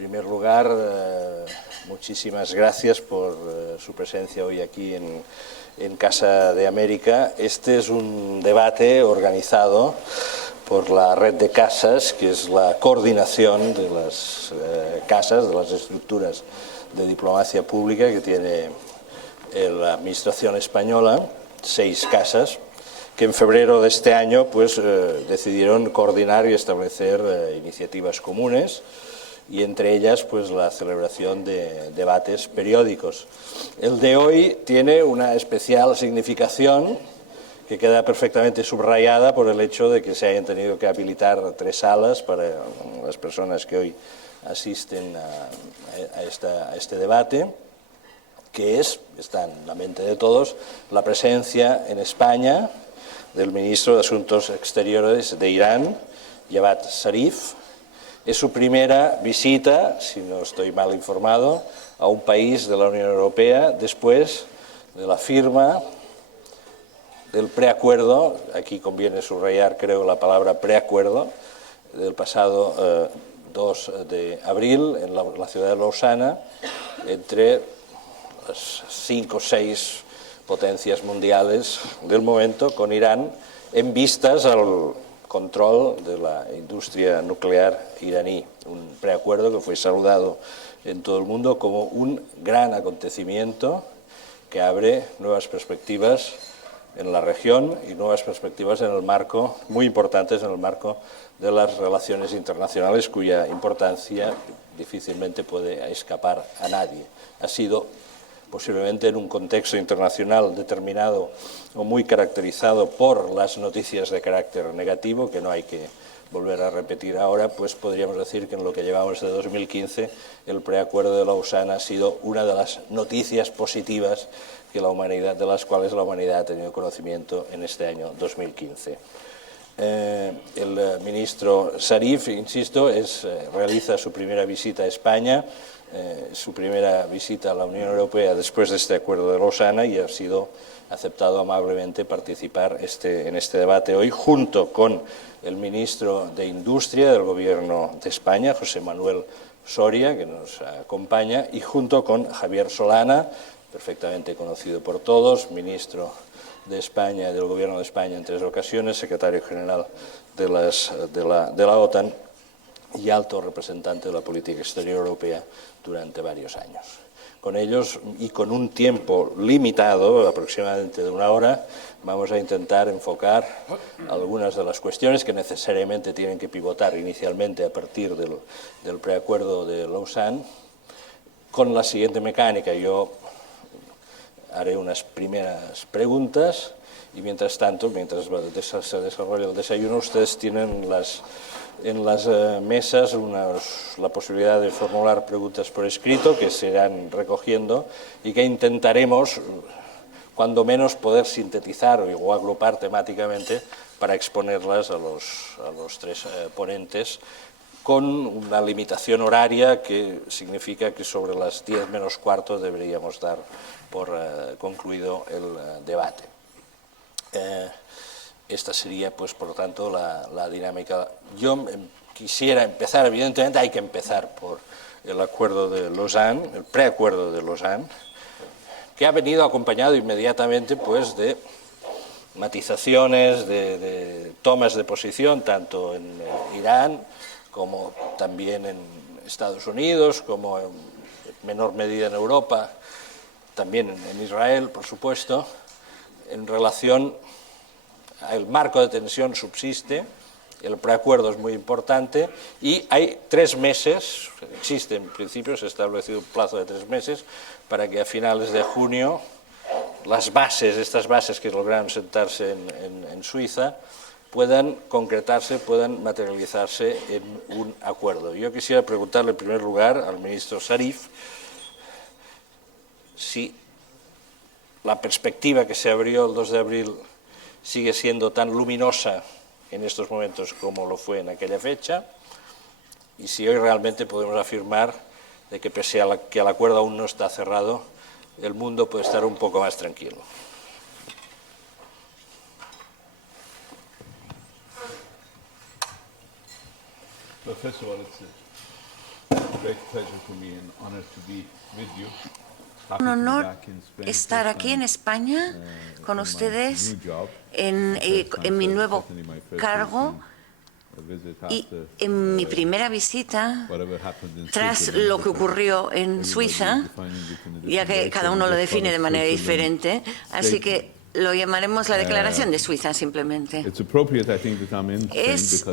primer lugar, muchísimas gracias por su presencia hoy aquí en Casa de América. Este es un debate organizado por la red de casas, que es la coordinación de las casas, de las estructuras de diplomacia pública que tiene la Administración española, 6 casas, que en febrero de este año pues, decidieron coordinar y establecer iniciativas comunes, y entre ellas pues, la celebración de debates periódicos. El de hoy tiene una especial significación que queda perfectamente subrayada por el hecho de que se hayan tenido que habilitar 3 salas para las personas que hoy asisten a este debate, que está en la mente de todos, la presencia en España del ministro de Asuntos Exteriores de Irán, Javad Zarif. Es su primera visita, si no estoy mal informado, a un país de la Unión Europea después de la firma del preacuerdo, aquí conviene subrayar, creo, la palabra preacuerdo, del pasado 2 de abril en la ciudad de Lausana, entre las 5 o 6 potencias mundiales del momento, con Irán, en vistas al control de la industria nuclear iraní. Un preacuerdo que fue saludado en todo el mundo como un gran acontecimiento que abre nuevas perspectivas en la región y nuevas perspectivas en el marco, muy importantes en el marco de las relaciones internacionales, cuya importancia difícilmente puede escapar a nadie. Ha sido posiblemente en un contexto internacional determinado o muy caracterizado por las noticias de carácter negativo, que no hay que volver a repetir ahora, pues podríamos decir que en lo que llevamos de 2015 el preacuerdo de Lausana ha sido una de las noticias positivas de las cuales la humanidad ha tenido conocimiento en este año 2015. El ministro Zarif, insisto, realiza su primera visita a España, su primera visita a la Unión Europea después de este acuerdo de Lausana, y ha sido aceptado amablemente participar en este debate hoy, junto con el ministro de Industria del Gobierno de España, José Manuel Soria, que nos acompaña, y junto con Javier Solana, perfectamente conocido por todos, ministro de España, del Gobierno de España en 3 ocasiones, secretario general de la OTAN y alto representante de la política exterior europea durante varios años. Con ellos y con un tiempo limitado, aproximadamente de 1 hora, vamos a intentar enfocar algunas de las cuestiones que necesariamente tienen que pivotar inicialmente a partir del preacuerdo de Lausanne, con la siguiente mecánica. Yo haré unas primeras preguntas y mientras tanto, mientras se desarrolla el desayuno, ustedes tienen en las mesas la posibilidad de formular preguntas por escrito que se irán recogiendo y que intentaremos, cuando menos, poder sintetizar o agrupar temáticamente para exponerlas a los 3 ponentes, con una limitación horaria que significa que sobre las 10 menos cuarto deberíamos dar por concluido el debate. Esta sería, pues, por lo tanto, la dinámica. Yo quisiera empezar, evidentemente hay que empezar por el acuerdo de Lausanne, el preacuerdo de Lausanne, que ha venido acompañado inmediatamente pues, de matizaciones, de tomas de posición, tanto en Irán como también en Estados Unidos, como en menor medida en Europa, también en Israel, por supuesto, en relación al marco de tensión subsiste, el preacuerdo es muy importante y hay 3 meses, existe en principio, se ha establecido un plazo de 3 meses para que a finales de junio estas bases que lograron sentarse en Suiza, puedan concretarse, puedan materializarse en un acuerdo. Yo quisiera preguntarle en primer lugar al ministro Zarif si la perspectiva que se abrió el 2 de abril sigue siendo tan luminosa en estos momentos como lo fue en aquella fecha, y si hoy realmente podemos afirmar de que pese a que el acuerdo aún no está cerrado, el mundo puede estar un poco más tranquilo. First of all, Un honor estar aquí en España con ustedes en mi nuevo cargo y en mi primera visita tras lo que ocurrió en Suiza, ya que cada uno lo define de manera diferente, así que lo llamaremos la Declaración de Suiza simplemente. Es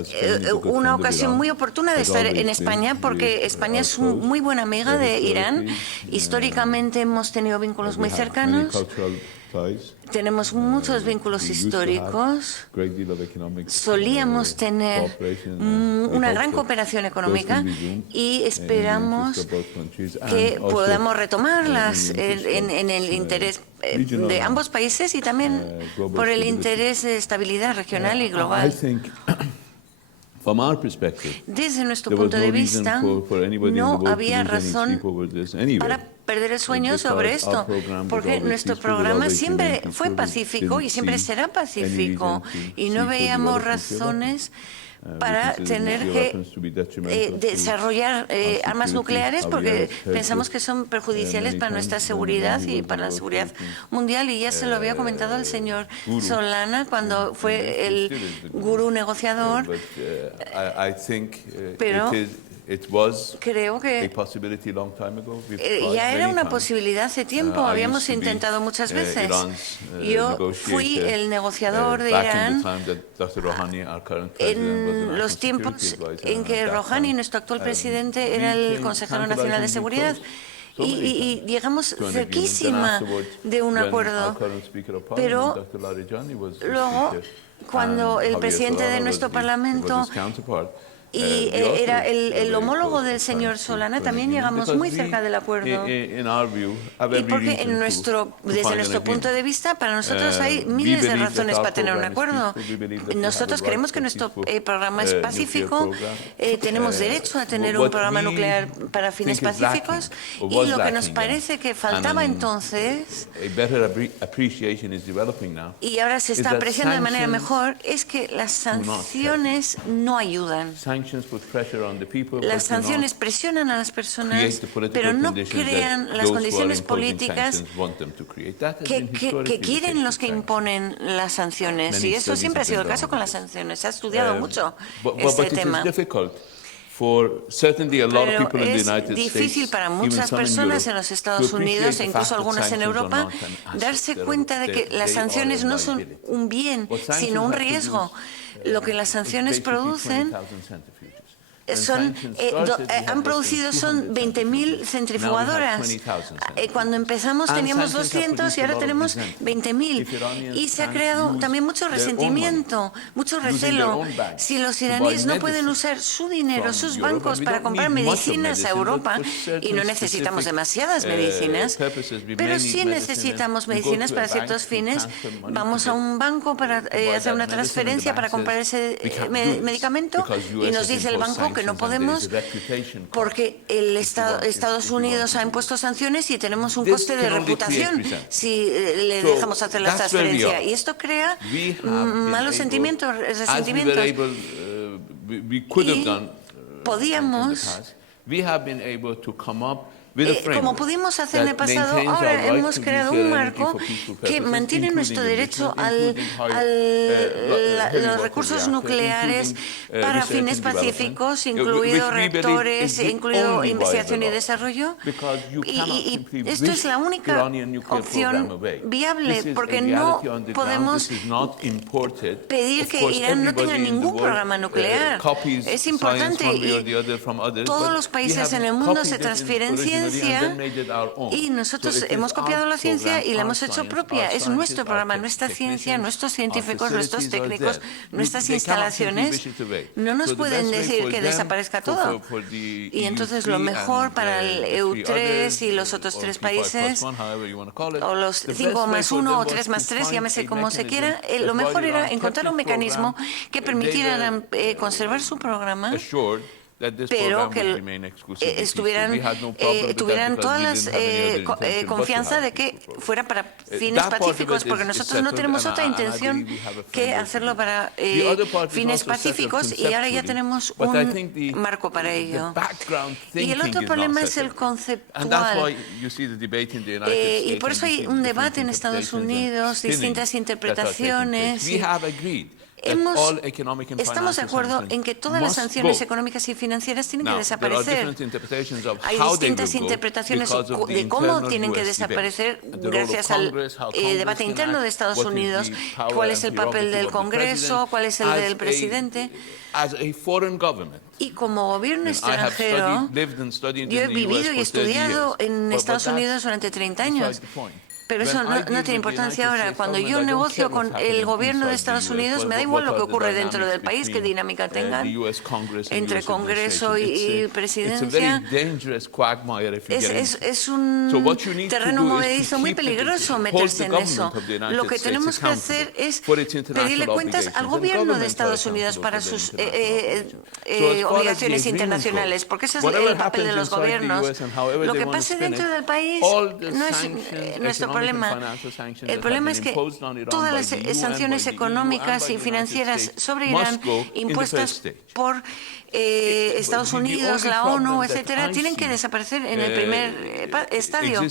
una ocasión muy oportuna de estar en España porque España es muy buena amiga de Irán. Históricamente hemos tenido vínculos muy cercanos. Tenemos muchos vínculos históricos. Solíamos tener una gran cooperación económica y esperamos que podamos retomarlas en el interés de ambos países y también por el interés de estabilidad regional y global. Desde nuestro punto de vista, no había razón para perder el sueño sobre esto, porque nuestro programa siempre fue pacífico y siempre será pacífico, y no veíamos razones para tener que desarrollar armas nucleares porque pensamos que son perjudiciales para nuestra seguridad y para la seguridad mundial, y ya se lo había comentado al señor Solana cuando fue el gurú negociador, pero creo que ya era una posibilidad hace tiempo. Habíamos intentado muchas veces. Yo fui el negociador de Irán en los tiempos en que Rouhani, nuestro actual presidente, era el consejero nacional de seguridad. Y llegamos cerquísima de un acuerdo. Pero luego, cuando el presidente de nuestro Parlamento y era el homólogo del señor Solana, también llegamos muy cerca del acuerdo. Y porque desde nuestro punto de vista, para nosotros hay miles de razones para tener un acuerdo. Nosotros creemos que nuestro programa es pacífico, tenemos derecho a tener un programa nuclear para fines pacíficos, y lo que nos parece que faltaba entonces, y ahora se está apreciando de manera mejor, es que las sanciones no ayudan. Las sanciones presionan a las personas, pero no crean las condiciones políticas que quieren los que imponen las sanciones. Y eso siempre ha sido el caso con las sanciones. Se ha estudiado mucho este tema. Pero es difícil para muchas personas en los Estados Unidos e incluso algunas en Europa darse cuenta de que las sanciones no son un bien, sino un riesgo. Lo que las sanciones producen han producido son 20.000 centrifugadoras. Cuando empezamos teníamos 200 y ahora tenemos 20.000. Y se ha creado también mucho resentimiento, mucho recelo. Si los iraníes no pueden usar su dinero, sus bancos, para comprar medicinas a Europa, y no necesitamos demasiadas medicinas, pero sí necesitamos medicinas para ciertos fines, vamos a un banco para hacer una transferencia para comprar ese medicamento y nos dice el banco que no podemos porque Estados Unidos ha impuesto sanciones y tenemos un coste de reputación si le dejamos hacer la transferencia. Y esto crea malos sentimientos, resentimientos. Y podíamos, como pudimos hacer en el pasado, ahora hemos creado un marco que mantiene nuestro derecho a los recursos nucleares para fines pacíficos, incluidos reactores, incluido investigación y desarrollo. Y esto es la única opción viable, porque no podemos pedir que Irán no tenga ningún programa nuclear. Es importante, y todos los países en el mundo se transfieren ciencia, y nosotros hemos copiado la ciencia y la hemos hecho propia. Es nuestro programa, nuestra ciencia, nuestros científicos, nuestros técnicos, nuestras instalaciones. No nos pueden decir que desaparezca todo. Y entonces lo mejor para el EU3 y los otros 3 países, o los 5 más 1 o 3 más 3, llámese como se quiera, lo mejor era encontrar un mecanismo que permitiera conservar su programa pero que tuvieran toda la confianza de que fuera para fines pacíficos, porque nosotros no tenemos otra intención que hacerlo para fines pacíficos, y ahora ya tenemos un marco para ello. Y el otro problema es el conceptual. Y por eso hay un debate en Estados Unidos, distintas interpretaciones. Estamos de acuerdo en que todas las sanciones económicas y financieras tienen que desaparecer. Hay distintas interpretaciones de cómo tienen que desaparecer gracias al debate interno de Estados Unidos, cuál es el papel del Congreso, cuál es el del presidente. Y como gobierno extranjero, yo he vivido y estudiado en Estados Unidos durante 30 años. Pero eso no tiene importancia ahora. Cuando yo negocio con el gobierno de Estados Unidos, me da igual lo que ocurre dentro del país, qué dinámica tengan entre Congreso y presidencia. Es un terreno movedizo muy peligroso meterse en eso. Lo que tenemos que hacer es pedirle cuentas al gobierno de Estados Unidos para sus obligaciones internacionales, porque ese es el papel de los gobiernos. Lo que pase dentro del país no es nuestro problema. El problema es que todas las sanciones económicas y financieras sobre Irán impuestas por Estados Unidos, la ONU, etcétera, tienen que desaparecer en el primer estadio.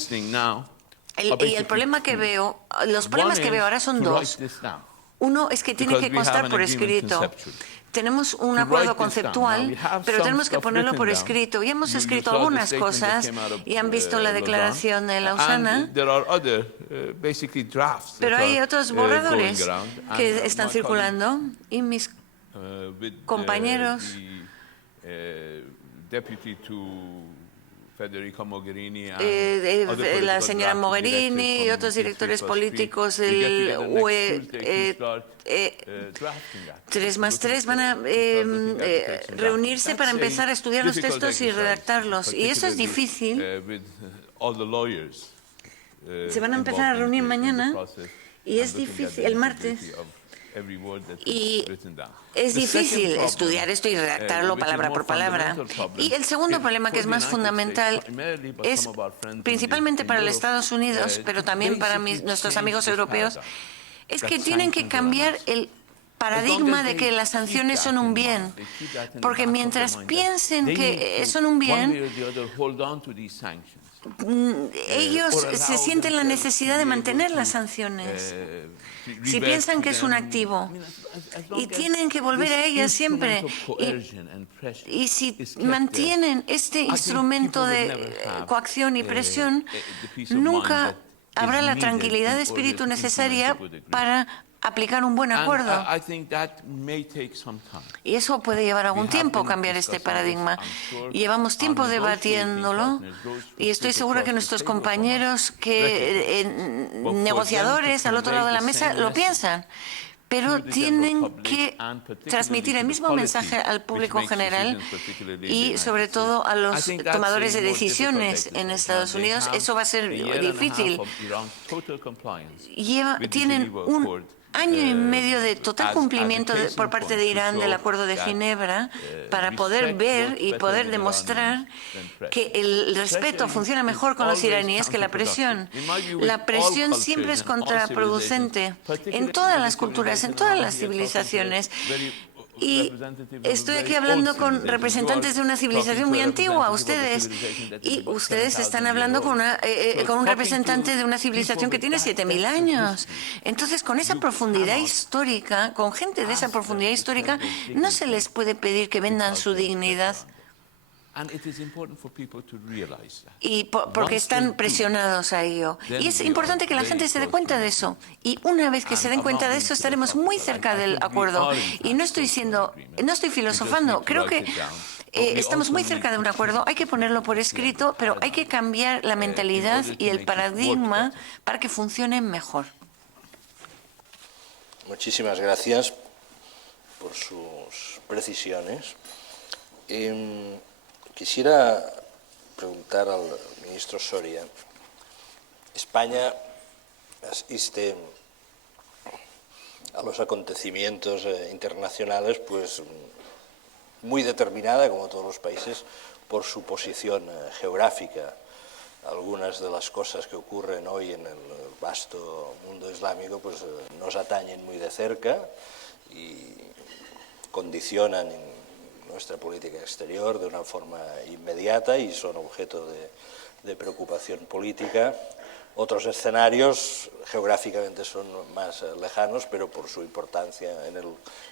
Y el problema que veo, los problemas que veo ahora son dos. Uno es que tiene que constar por escrito. Tenemos un acuerdo conceptual, pero tenemos que ponerlo por escrito. Y hemos escrito algunas cosas y han visto la declaración de Lausana, pero hay otros borradores que están circulando y mis compañeros la señora Mogherini y otros directores políticos del UE 3+3 van a reunirse para empezar a estudiar los textos y redactarlos. Y eso es difícil. Se van a empezar a reunir mañana y es difícil, el martes. Y es difícil estudiar esto y redactarlo palabra por palabra. Y el segundo problema, que es más fundamental, es principalmente para los Estados Unidos, pero también para nuestros amigos europeos, es que tienen que cambiar el paradigma de que las sanciones son un bien, porque mientras piensen que son un bien, ellos se sienten la necesidad de mantener las sanciones. Si piensan que es un activo y tienen que volver a ellas siempre, y si mantienen este instrumento de coacción y presión, nunca habrá la tranquilidad de espíritu necesaria para aplicar un buen acuerdo. Y eso puede llevar algún tiempo, cambiar este paradigma. Llevamos tiempo debatiéndolo y estoy segura que nuestros compañeros negociadores al otro lado de la mesa lo piensan. Pero tienen que transmitir el mismo mensaje al público general y sobre todo a los tomadores de decisiones en Estados Unidos. Eso va a ser difícil. Tienen un año y medio de total cumplimiento por parte de Irán del Acuerdo de Ginebra para poder ver y poder demostrar que el respeto funciona mejor con los iraníes que la presión. La presión siempre es contraproducente en todas las culturas, en todas las civilizaciones. Y estoy aquí hablando con representantes de una civilización muy antigua, ustedes, y ustedes están hablando con un representante de una civilización que tiene 7.000 años. Entonces, con esa profundidad histórica, con gente de esa profundidad histórica, no se les puede pedir que vendan su dignidad. Y porque están presionados a ello. Y es importante que la gente se dé cuenta de eso. Y una vez que se den cuenta de eso, estaremos muy cerca del acuerdo. Y no estoy filosofando. Creo que estamos muy cerca de un acuerdo. Hay que ponerlo por escrito, pero hay que cambiar la mentalidad y el paradigma para que funcione mejor. Muchísimas gracias por sus precisiones. Quisiera preguntar al ministro Soria. España asiste a los acontecimientos internacionales pues muy determinada, como todos los países, por su posición geográfica. Algunas de las cosas que ocurren hoy en el vasto mundo islámico pues, nos atañen muy de cerca y condicionan nuestra política exterior de una forma inmediata y son objeto de preocupación política. Otros escenarios geográficamente son más lejanos, pero por su importancia en el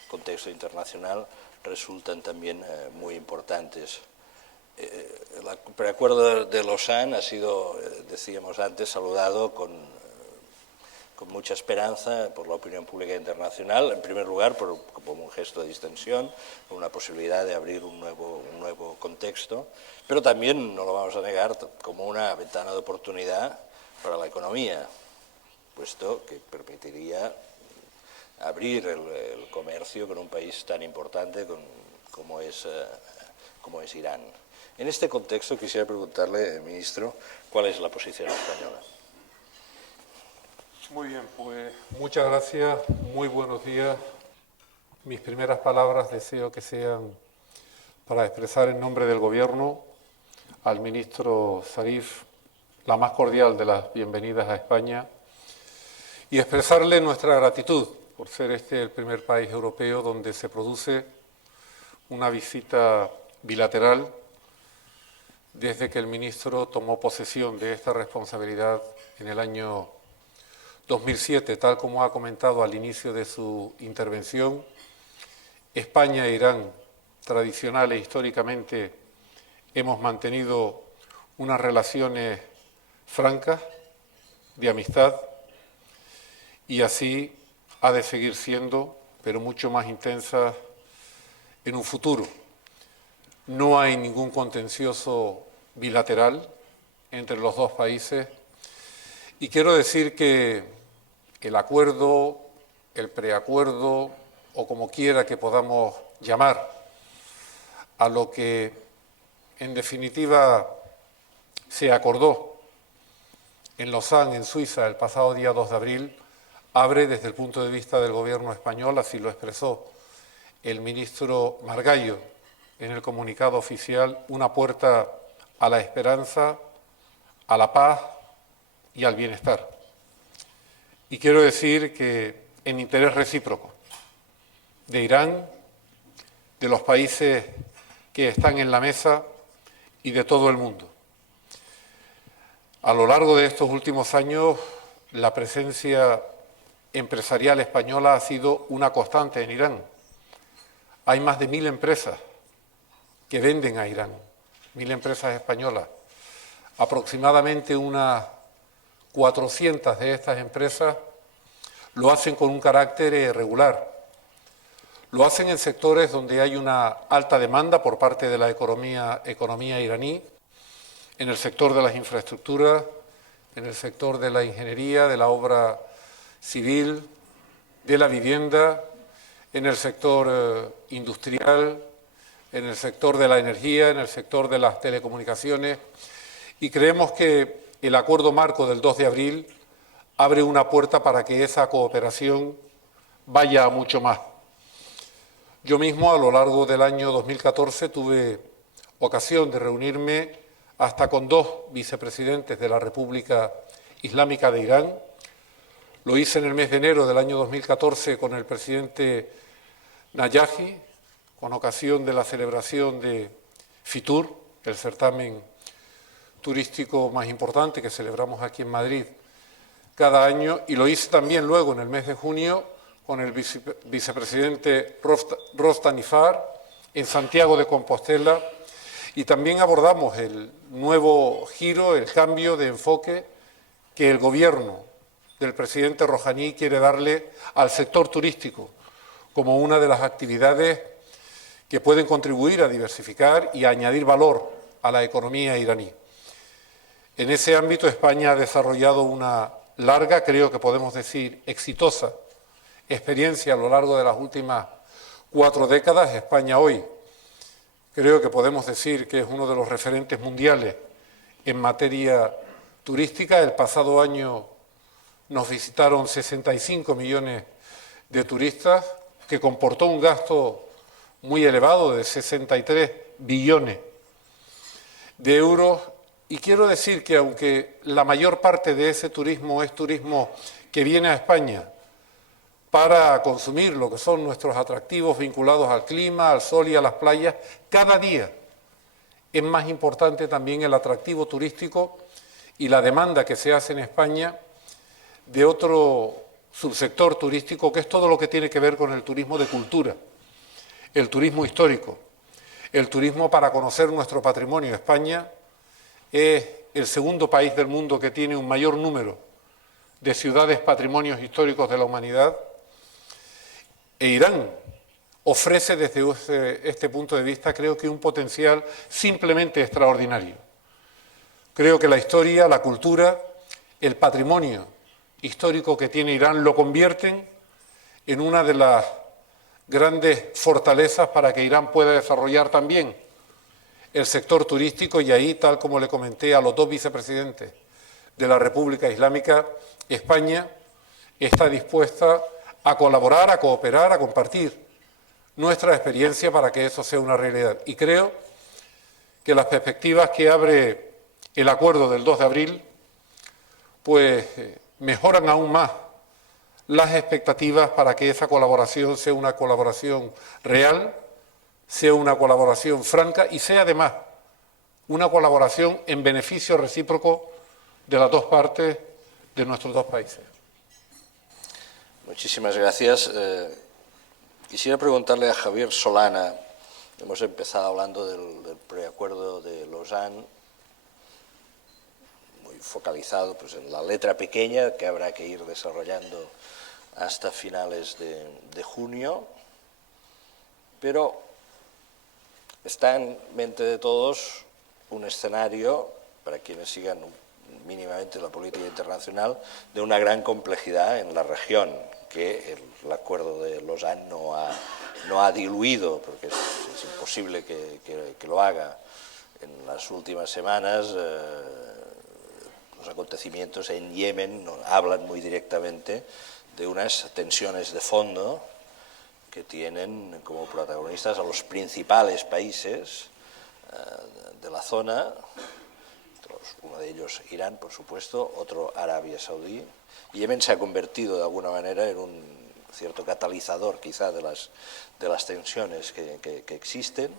contexto internacional resultan también muy importantes. El preacuerdo de Lausanne ha sido, decíamos antes, saludado con mucha esperanza por la opinión pública internacional, en primer lugar como un gesto de distensión, una posibilidad de abrir un nuevo contexto, pero también, no lo vamos a negar, como una ventana de oportunidad para la economía, puesto que permitiría abrir el comercio con un país tan importante como es Irán. En este contexto quisiera preguntarle, ministro, ¿cuál es la posición española? Muy bien, pues muchas gracias, muy buenos días. Mis primeras palabras deseo que sean para expresar en nombre del Gobierno al ministro Zarif la más cordial de las bienvenidas a España y expresarle nuestra gratitud por ser este el primer país europeo donde se produce una visita bilateral desde que el ministro tomó posesión de esta responsabilidad en el año 2007, tal como ha comentado al inicio de su intervención. España e Irán, tradicional e históricamente, hemos mantenido unas relaciones francas, de amistad, y así ha de seguir siendo, pero mucho más intensa en un futuro. No hay ningún contencioso bilateral entre los dos países y quiero decir que el acuerdo, el preacuerdo o como quiera que podamos llamar a lo que en definitiva se acordó en Lausanne, en Suiza, el pasado día 2 de abril, abre desde el punto de vista del Gobierno español, así lo expresó el ministro Margallo en el comunicado oficial, una puerta a la esperanza, a la paz y al bienestar. Y quiero decir que en interés recíproco de Irán, de los países que están en la mesa y de todo el mundo. A lo largo de estos últimos años, la presencia empresarial española ha sido una constante en Irán. Hay más de 1000 empresas que venden a Irán, 1000 empresas españolas. Aproximadamente unas 400 de estas empresas lo hacen con un carácter regular. Lo hacen en sectores donde hay una alta demanda por parte de la economía iraní, en el sector de las infraestructuras, en el sector de la ingeniería, de la obra civil, de la vivienda, en el sector industrial, en el sector de la energía, en el sector de las telecomunicaciones, y creemos que el acuerdo marco del 2 de abril abre una puerta para que esa cooperación vaya a mucho más. Yo mismo, a lo largo del año 2014, tuve ocasión de reunirme hasta con 2 vicepresidentes de la República Islámica de Irán. Lo hice en el mes de enero del año 2014 con el presidente Najahi, con ocasión de la celebración de Fitur, el certamen turístico más importante que celebramos aquí en Madrid cada año, y lo hice también luego en el mes de junio con el vicepresidente Rostan Ifar en Santiago de Compostela, y también abordamos el nuevo giro, el cambio de enfoque que el gobierno del presidente Rouhani quiere darle al sector turístico como una de las actividades que pueden contribuir a diversificar y a añadir valor a la economía iraní. En ese ámbito España ha desarrollado una larga, creo que podemos decir exitosa, experiencia a lo largo de las últimas 4 décadas. España hoy creo que podemos decir que es uno de los referentes mundiales en materia turística. El pasado año nos visitaron 65 millones de turistas, que comportó un gasto muy elevado de 63 billones de euros. Y quiero decir que aunque la mayor parte de ese turismo es turismo que viene a España para consumir lo que son nuestros atractivos vinculados al clima, al sol y a las playas, cada día es más importante también el atractivo turístico y la demanda que se hace en España de otro subsector turístico, que es todo lo que tiene que ver con el turismo de cultura, el turismo histórico, el turismo para conocer nuestro patrimonio. España es el segundo país del mundo que tiene un mayor número de ciudades patrimonios históricos de la humanidad, e Irán ofrece desde este punto de vista, creo que un potencial simplemente extraordinario. Creo que la historia, la cultura, el patrimonio histórico que tiene Irán lo convierten en una de las grandes fortalezas para que Irán pueda desarrollar también el sector turístico, y ahí, tal como le comenté a los dos vicepresidentes de la República Islámica, España está dispuesta a colaborar, a cooperar, a compartir nuestra experiencia para que eso sea una realidad. Y creo que las perspectivas que abre el acuerdo del 2 de abril, pues mejoran aún más las expectativas para que esa colaboración sea una colaboración real, sea una colaboración franca y sea además una colaboración en beneficio recíproco de las dos partes de nuestros dos países. Muchísimas gracias. Quisiera preguntarle a Javier Solana, hemos empezado hablando del preacuerdo de Lausanne, muy focalizado pues, en la letra pequeña que habrá que ir desarrollando hasta finales de junio, pero está en mente de todos un escenario, para quienes sigan mínimamente la política internacional, de una gran complejidad en la región, que el acuerdo de Lausanne no ha diluido, porque es imposible que lo haga. En las últimas semanas los acontecimientos en Yemen hablan muy directamente de unas tensiones de fondo que tienen como protagonistas a los principales países de la zona, uno de ellos Irán, por supuesto, otro Arabia Saudí. Yemen se ha convertido de alguna manera en un cierto catalizador quizá de las tensiones que existen.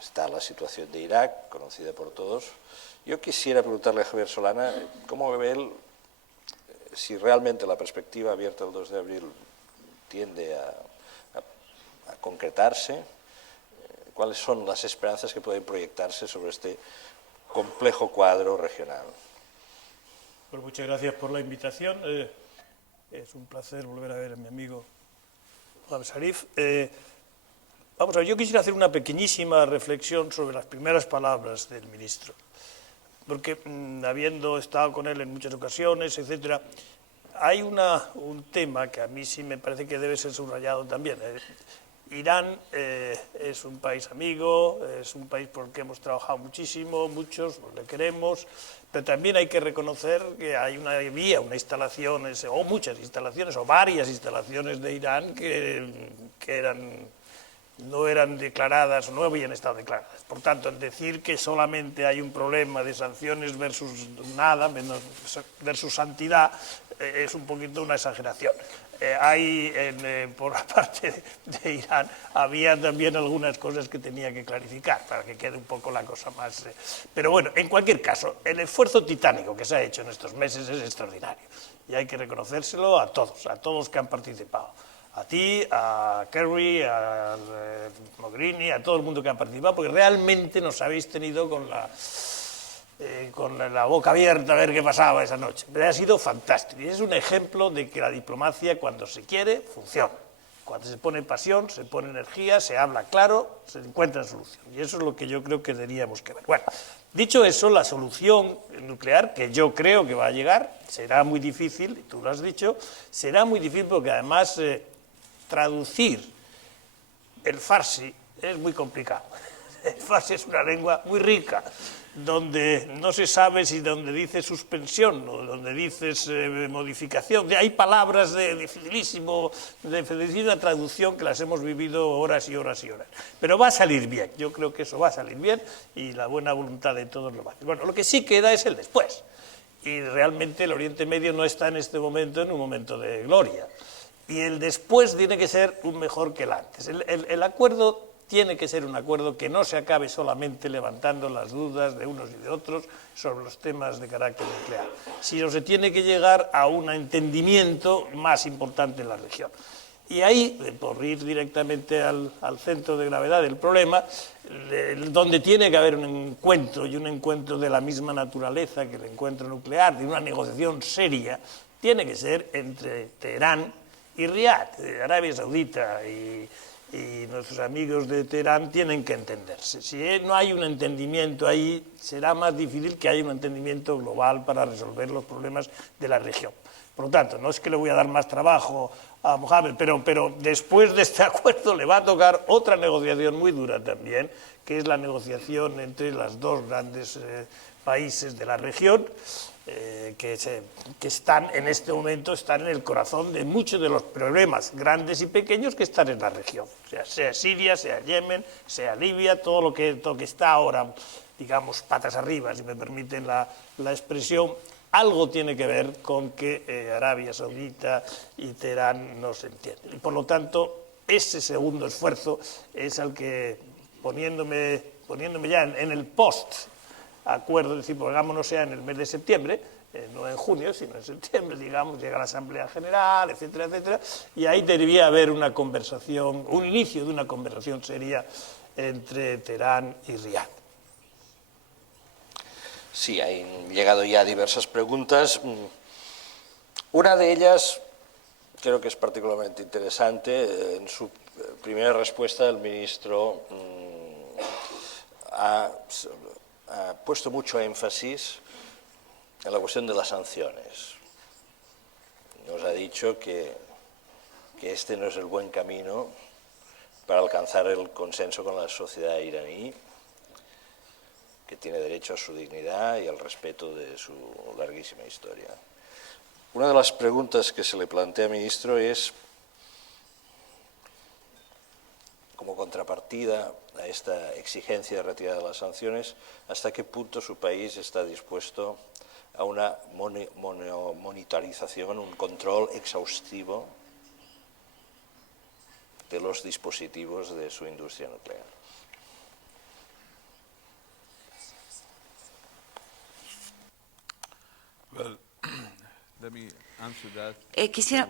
Está la situación de Irak, conocida por todos. Yo quisiera preguntarle a Javier Solana cómo ve él, si realmente la perspectiva abierta el 2 de abril tiende a concretarse, cuáles son las esperanzas que pueden proyectarse sobre este complejo cuadro regional. Bueno, muchas gracias por la invitación. Es un placer volver a ver a mi amigo Juan Sharif. Vamos a ver, yo quisiera hacer una pequeñísima reflexión sobre las primeras palabras del ministro, porque habiendo estado con él en muchas ocasiones, etcétera, hay un tema que a mí sí me parece que debe ser subrayado también. Irán es un país amigo, es un país por el que hemos trabajado muchísimo, muchos le queremos, pero también hay que reconocer que había una instalaciones, o muchas instalaciones, o varias instalaciones de Irán que no eran declaradas, o no habían estado declaradas. Por tanto, el decir que solamente hay un problema de sanciones versus nada, versus santidad, es un poquito una exageración. Por la parte de Irán había también algunas cosas que tenía que clarificar para que quede un poco la cosa más... Pero bueno, en cualquier caso, el esfuerzo titánico que se ha hecho en estos meses es extraordinario y hay que reconocérselo a todos que han participado. A ti, a Kerry, a Mogherini, a todo el mundo que ha participado, porque realmente nos habéis tenido con la boca abierta a ver qué pasaba esa noche. Pero ha sido fantástico y es un ejemplo de que la diplomacia, cuando se quiere, funciona. Cuando se pone pasión, se pone energía, se habla claro, se encuentra solución. Y eso es lo que yo creo que teníamos que ver. Bueno, dicho eso, la solución nuclear, que yo creo que va a llegar, será muy difícil, y tú lo has dicho, será muy difícil porque además traducir el farsi es muy complicado. Farsi es una lengua muy rica, donde no se sabe si donde dices suspensión o donde dices modificación. Hay palabras de dificilísima traducción que las hemos vivido horas y horas y horas. Pero va a salir bien, yo creo que eso va a salir bien y la buena voluntad de todos lo va a hacer. Bueno, lo que sí queda es el después. Y realmente el Oriente Medio no está en este momento en un momento de gloria. Y el después tiene que ser un mejor que el antes. El acuerdo tiene que ser un acuerdo que no se acabe solamente levantando las dudas de unos y de otros sobre los temas de carácter nuclear, sino se tiene que llegar a un entendimiento más importante en la región. Y ahí, por ir directamente al centro de gravedad del problema, donde tiene que haber un encuentro, y un encuentro de la misma naturaleza que el encuentro nuclear, de una negociación seria, tiene que ser entre Teherán y Riad, Arabia Saudita y nuestros amigos de Teherán tienen que entenderse. Si no hay un entendimiento ahí, será más difícil que haya un entendimiento global para resolver los problemas de la región. Por lo tanto, no es que le voy a dar más trabajo a Mohamed, pero después de este acuerdo le va a tocar otra negociación muy dura también, que es la negociación entre los dos grandes países de la región, que están en este momento están en el corazón de muchos de los problemas grandes y pequeños que están en la región, sea Siria, sea Yemen, sea Libia, todo lo que está ahora, digamos, patas arriba, si me permiten la expresión, algo tiene que ver con que Arabia Saudita y Teherán no se entienden. Y por lo tanto, ese segundo esfuerzo es al que, poniéndome ya en el post-acuerdo, es decir, pongámonos ya en el mes de septiembre, no en junio, sino en septiembre, digamos, llega la Asamblea General, etcétera, etcétera, y ahí debería haber una conversación, un inicio de una conversación seria entre Teherán y Riad. Sí, han llegado ya diversas preguntas. Una de ellas creo que es particularmente interesante. En su primera respuesta el ministro ha puesto mucho énfasis en la cuestión de las sanciones. Nos ha dicho que este no es el buen camino para alcanzar el consenso con la sociedad iraní, que tiene derecho a su dignidad y al respeto de su larguísima historia. Una de las preguntas que se le plantea al ministro es, como contrapartida a esta exigencia de retirada de las sanciones, hasta qué punto su país está dispuesto a una monitorización, un control exhaustivo de los dispositivos de su industria nuclear. Quisiera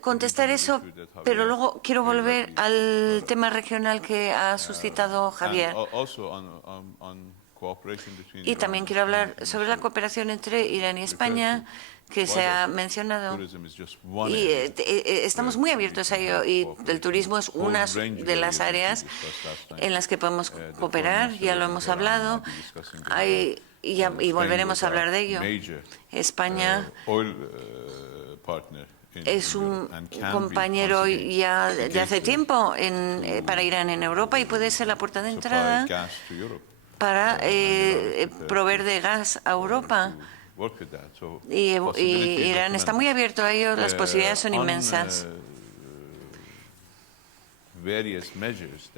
contestar eso, pero luego quiero volver al tema regional que ha suscitado Javier. Y también quiero hablar sobre la cooperación entre Irán y España, que se ha mencionado. Y estamos muy abiertos a ello, y el turismo es una de las áreas en las que podemos cooperar, ya lo hemos hablado. Y volveremos a hablar de ello. España es un compañero ya de hace tiempo para Irán en Europa y puede ser la puerta de entrada para proveer de gas a Europa. Y Irán está muy abierto a ello, las posibilidades son inmensas.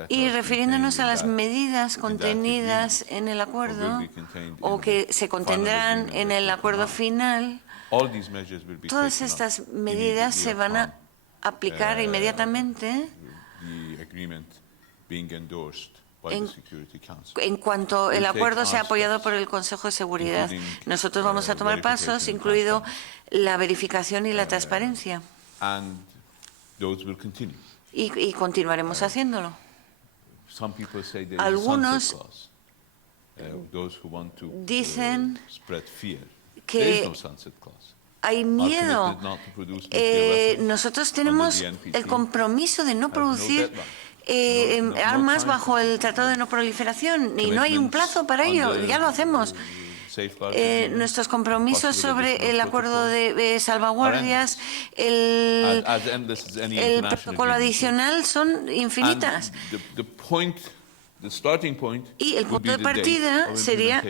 Y refiriéndonos a las medidas contenidas en el acuerdo o que se contendrán en el acuerdo final, todas estas medidas se van a aplicar inmediatamente en cuanto el acuerdo sea apoyado por el Consejo de Seguridad. Nosotros vamos a tomar pasos, incluido la verificación y la transparencia. Y continuaremos haciéndolo. Algunos dicen que hay miedo. Nosotros tenemos el compromiso de no producir armas bajo el Tratado de No Proliferación y no hay un plazo para ello, ya lo hacemos. Nuestros compromisos sobre el acuerdo de salvaguardias, el protocolo adicional son infinitas. Y el punto de partida sería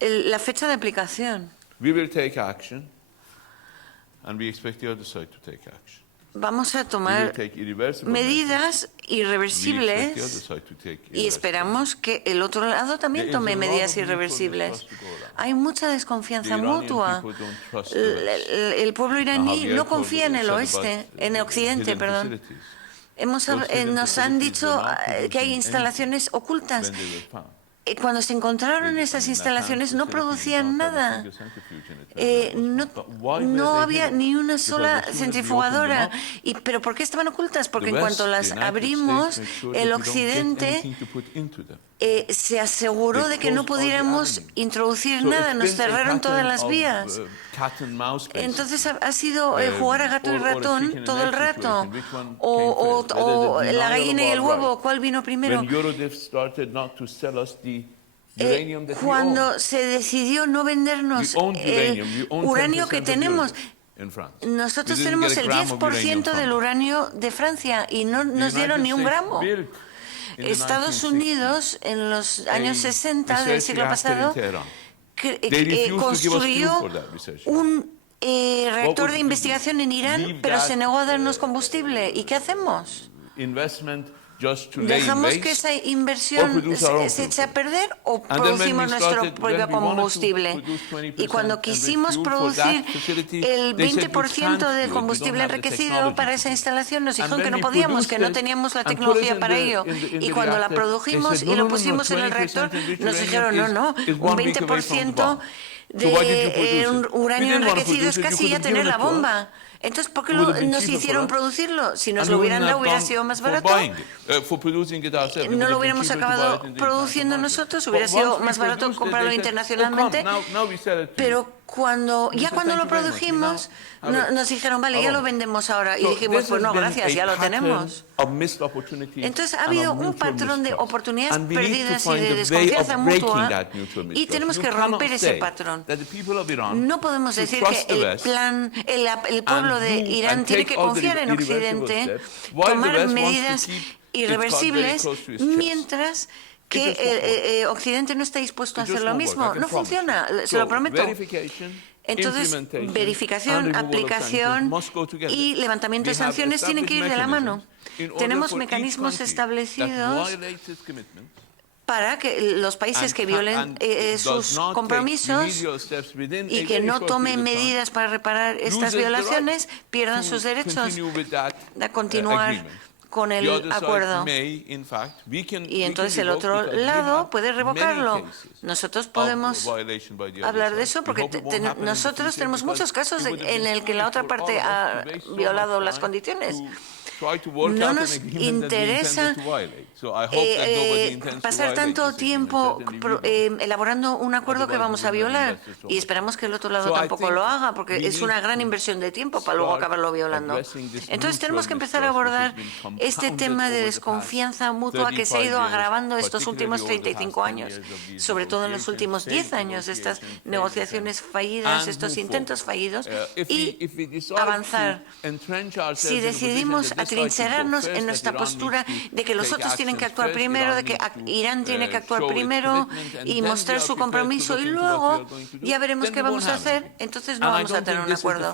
la fecha de aplicación. Vamos a tomar medidas irreversibles y esperamos que el otro lado también tome medidas irreversibles. Hay mucha desconfianza mutua. El pueblo iraní no confía en el occidente, perdón. Nos han dicho que hay instalaciones ocultas. Cuando se encontraron esas instalaciones no producían nada. No había ni una sola centrifugadora. ¿Pero por qué estaban ocultas? Porque en cuanto las abrimos, el occidente se aseguró de que no pudiéramos introducir nada. Nos cerraron todas las vías. Entonces ha sido jugar a gato y ratón todo el rato. O la gallina y el huevo, ¿cuál vino primero? Cuando se decidió no vendernos el uranio que tenemos, nosotros tenemos el 10% del uranio de Francia y no nos dieron ni un gramo. Estados Unidos, en los años 60 del siglo pasado, construyó un reactor de investigación en Irán, pero se negó a darnos combustible. ¿Y qué hacemos? ¿Dejamos que esa inversión se eche a perder o producimos nuestro propio combustible? Y cuando quisimos producir el 20% del combustible enriquecido para esa instalación, nos dijeron que no podíamos, que no teníamos la tecnología para ello. Y cuando la produjimos y lo pusimos en el reactor, nos dijeron, no, un 20% de un uranio enriquecido es casi ya tener la bomba. Entonces, ¿por qué nos hicieron producirlo? Si nos lo hubieran dado, hubiera sido más barato. No lo hubiéramos acabado produciendo nosotros, hubiera sido más barato comprarlo internacionalmente. Pero cuando lo produjimos, nos dijeron, vale, ya lo vendemos ahora. Y dijimos, pues no, gracias, ya lo tenemos. Entonces ha habido un patrón de oportunidades perdidas y de desconfianza mutua y tenemos que romper ese patrón. No podemos decir que el pueblo de Irán tiene que confiar en Occidente, tomar medidas irreversibles, mientras que Occidente no está dispuesto a hacer lo mismo. No funciona, se lo prometo. Entonces, verificación, aplicación y levantamiento de sanciones tienen que ir de la mano. Tenemos mecanismos establecidos para que los países que violen sus compromisos y que no tomen medidas para reparar estas violaciones pierdan sus derechos a continuar con el acuerdo. Y entonces el otro lado puede revocarlo. Nosotros podemos hablar de eso porque nosotros tenemos muchos casos en el que la otra parte ha violado las condiciones. No nos interesa pasar tanto tiempo elaborando un acuerdo que vamos a violar y esperamos que el otro lado tampoco lo haga porque es una gran inversión de tiempo para luego acabarlo violando. Entonces tenemos que empezar a abordar este tema de desconfianza mutua que se ha ido agravando estos últimos 35 años, sobre todo en los últimos 10 años de estas negociaciones fallidas, estos intentos fallidos, y avanzar. Si decidimos atrincherarnos en nuestra postura de que los otros tienen que actuar primero, de que Irán tiene que actuar primero y mostrar su compromiso y luego ya veremos qué vamos a hacer, entonces no vamos a tener un acuerdo.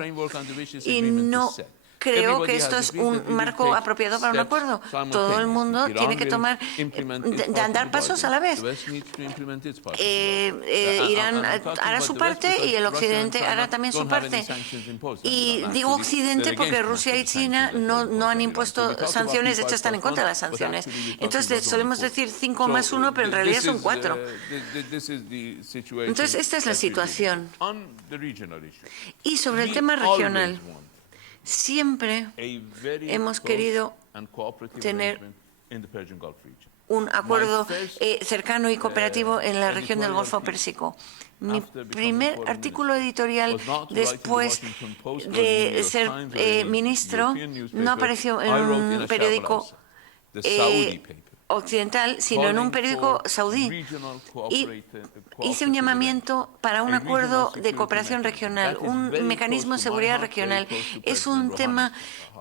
Y no creo que esto es un marco apropiado para un acuerdo. Todo el mundo tiene que dar pasos a la vez. Irán hará su parte y el Occidente hará también su parte. Y digo Occidente porque Rusia y China no han impuesto sanciones, de hecho están en contra de las sanciones. Entonces solemos decir 5 más 1, pero en realidad son 4. Entonces esta es la situación. Y sobre el tema regional, siempre hemos querido tener un acuerdo cercano y cooperativo en la región del Golfo Pérsico. Mi primer artículo editorial después de ser ministro no apareció en un periódico occidental, sino en un periódico saudí. Y hice un llamamiento para un acuerdo de cooperación regional, un mecanismo de seguridad regional. Es un tema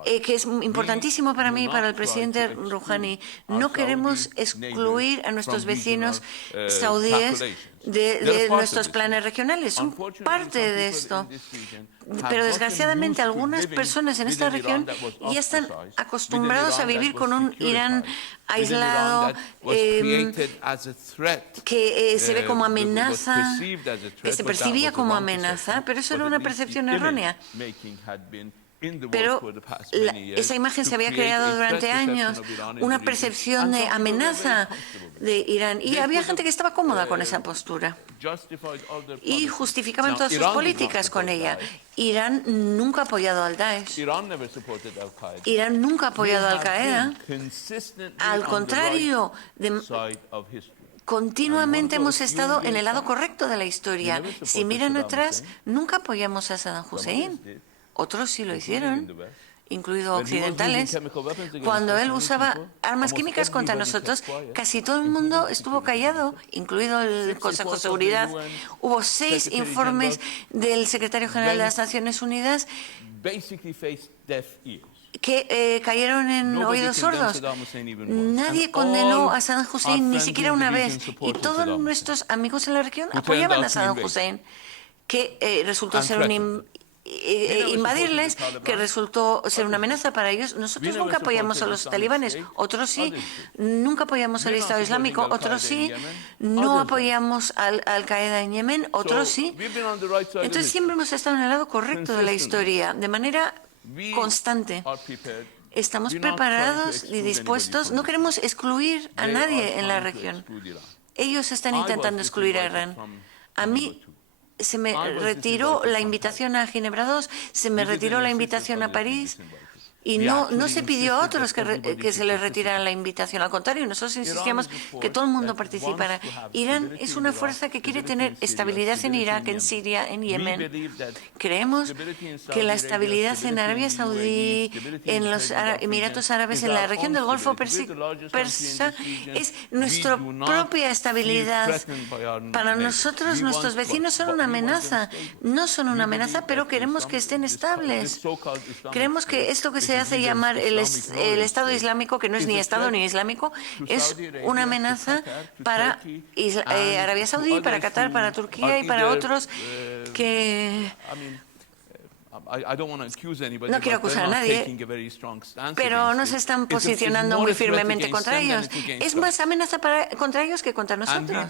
que es importantísimo para mí y para el presidente Rouhani. No queremos excluir a nuestros vecinos saudíes de nuestros planes regionales. Son parte de esto. Pero desgraciadamente algunas personas en esta región ya están acostumbrados a vivir con un Irán aislado que se ve como amenaza, que se percibía como amenaza, pero eso era una percepción errónea. Pero esa imagen se había creado durante años, una percepción de amenaza de Irán, y había gente que estaba cómoda con esa postura y justificaban todas sus políticas con ella. Irán nunca ha apoyado al Daesh. Irán nunca ha apoyado a Al-Qaeda. Al contrario, continuamente hemos estado en el lado correcto de la historia. Si miran atrás, nunca apoyamos a Saddam Hussein. Otros sí lo hicieron, incluidos occidentales. Cuando él usaba armas químicas contra nosotros, casi todo el mundo estuvo callado, incluido el Consejo de Seguridad. Hubo 6 informes del secretario general de las Naciones Unidas que cayeron en oídos sordos. Nadie condenó a Saddam Hussein ni siquiera una vez. Y todos nuestros amigos en la región apoyaban a Saddam Hussein, que resultó ser invadirles, que resultó ser una amenaza para ellos. Nosotros nunca apoyamos a los talibanes, otros sí. Nunca apoyamos al Estado Islámico, otros sí. No apoyamos al Al-Qaeda en Yemen, otros sí. Entonces siempre hemos estado en el lado correcto de la historia, de manera constante. Estamos preparados y dispuestos. No queremos excluir a nadie en la región. Ellos están intentando excluir a Irán. A mí se me retiró la invitación a Ginebra II, se me retiró la invitación a París, y no se pidió a otros que se les retirara la invitación. Al contrario, nosotros insistíamos que todo el mundo participara. Irán es una fuerza que quiere tener estabilidad en Irak, en Siria, en Yemen. Creemos que la estabilidad en Arabia Saudí, en los Emiratos Árabes, en la región del Golfo Persa, es nuestra propia estabilidad. Para nosotros, nuestros vecinos son una amenaza. No son una amenaza, pero queremos que estén estables. Creemos que esto que se hace llamar el Estado Islámico, que no es ni Estado ni Islámico, es una amenaza para Arabia Saudí, para Qatar, para Turquía y para otros que... No quiero acusar a nadie, pero no se están posicionando muy firmemente contra ellos. Es más amenaza contra ellos que contra nosotros.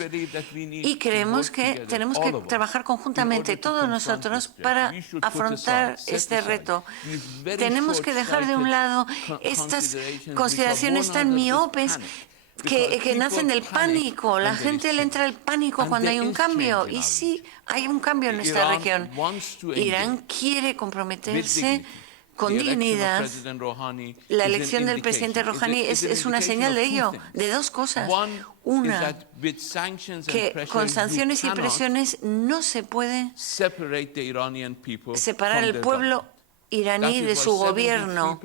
Y creemos que tenemos que trabajar conjuntamente, todos nosotros, para afrontar este reto. Tenemos que dejar de un lado estas consideraciones tan miopes que nacen del pánico. La gente le entra el pánico cuando hay un cambio. Y sí, hay un cambio en nuestra región. Irán quiere comprometerse con dignidad. La elección del presidente Rouhani es una señal de ello, de dos cosas. Una, que con sanciones y presiones no se puede separar el pueblo iraní de su gobierno.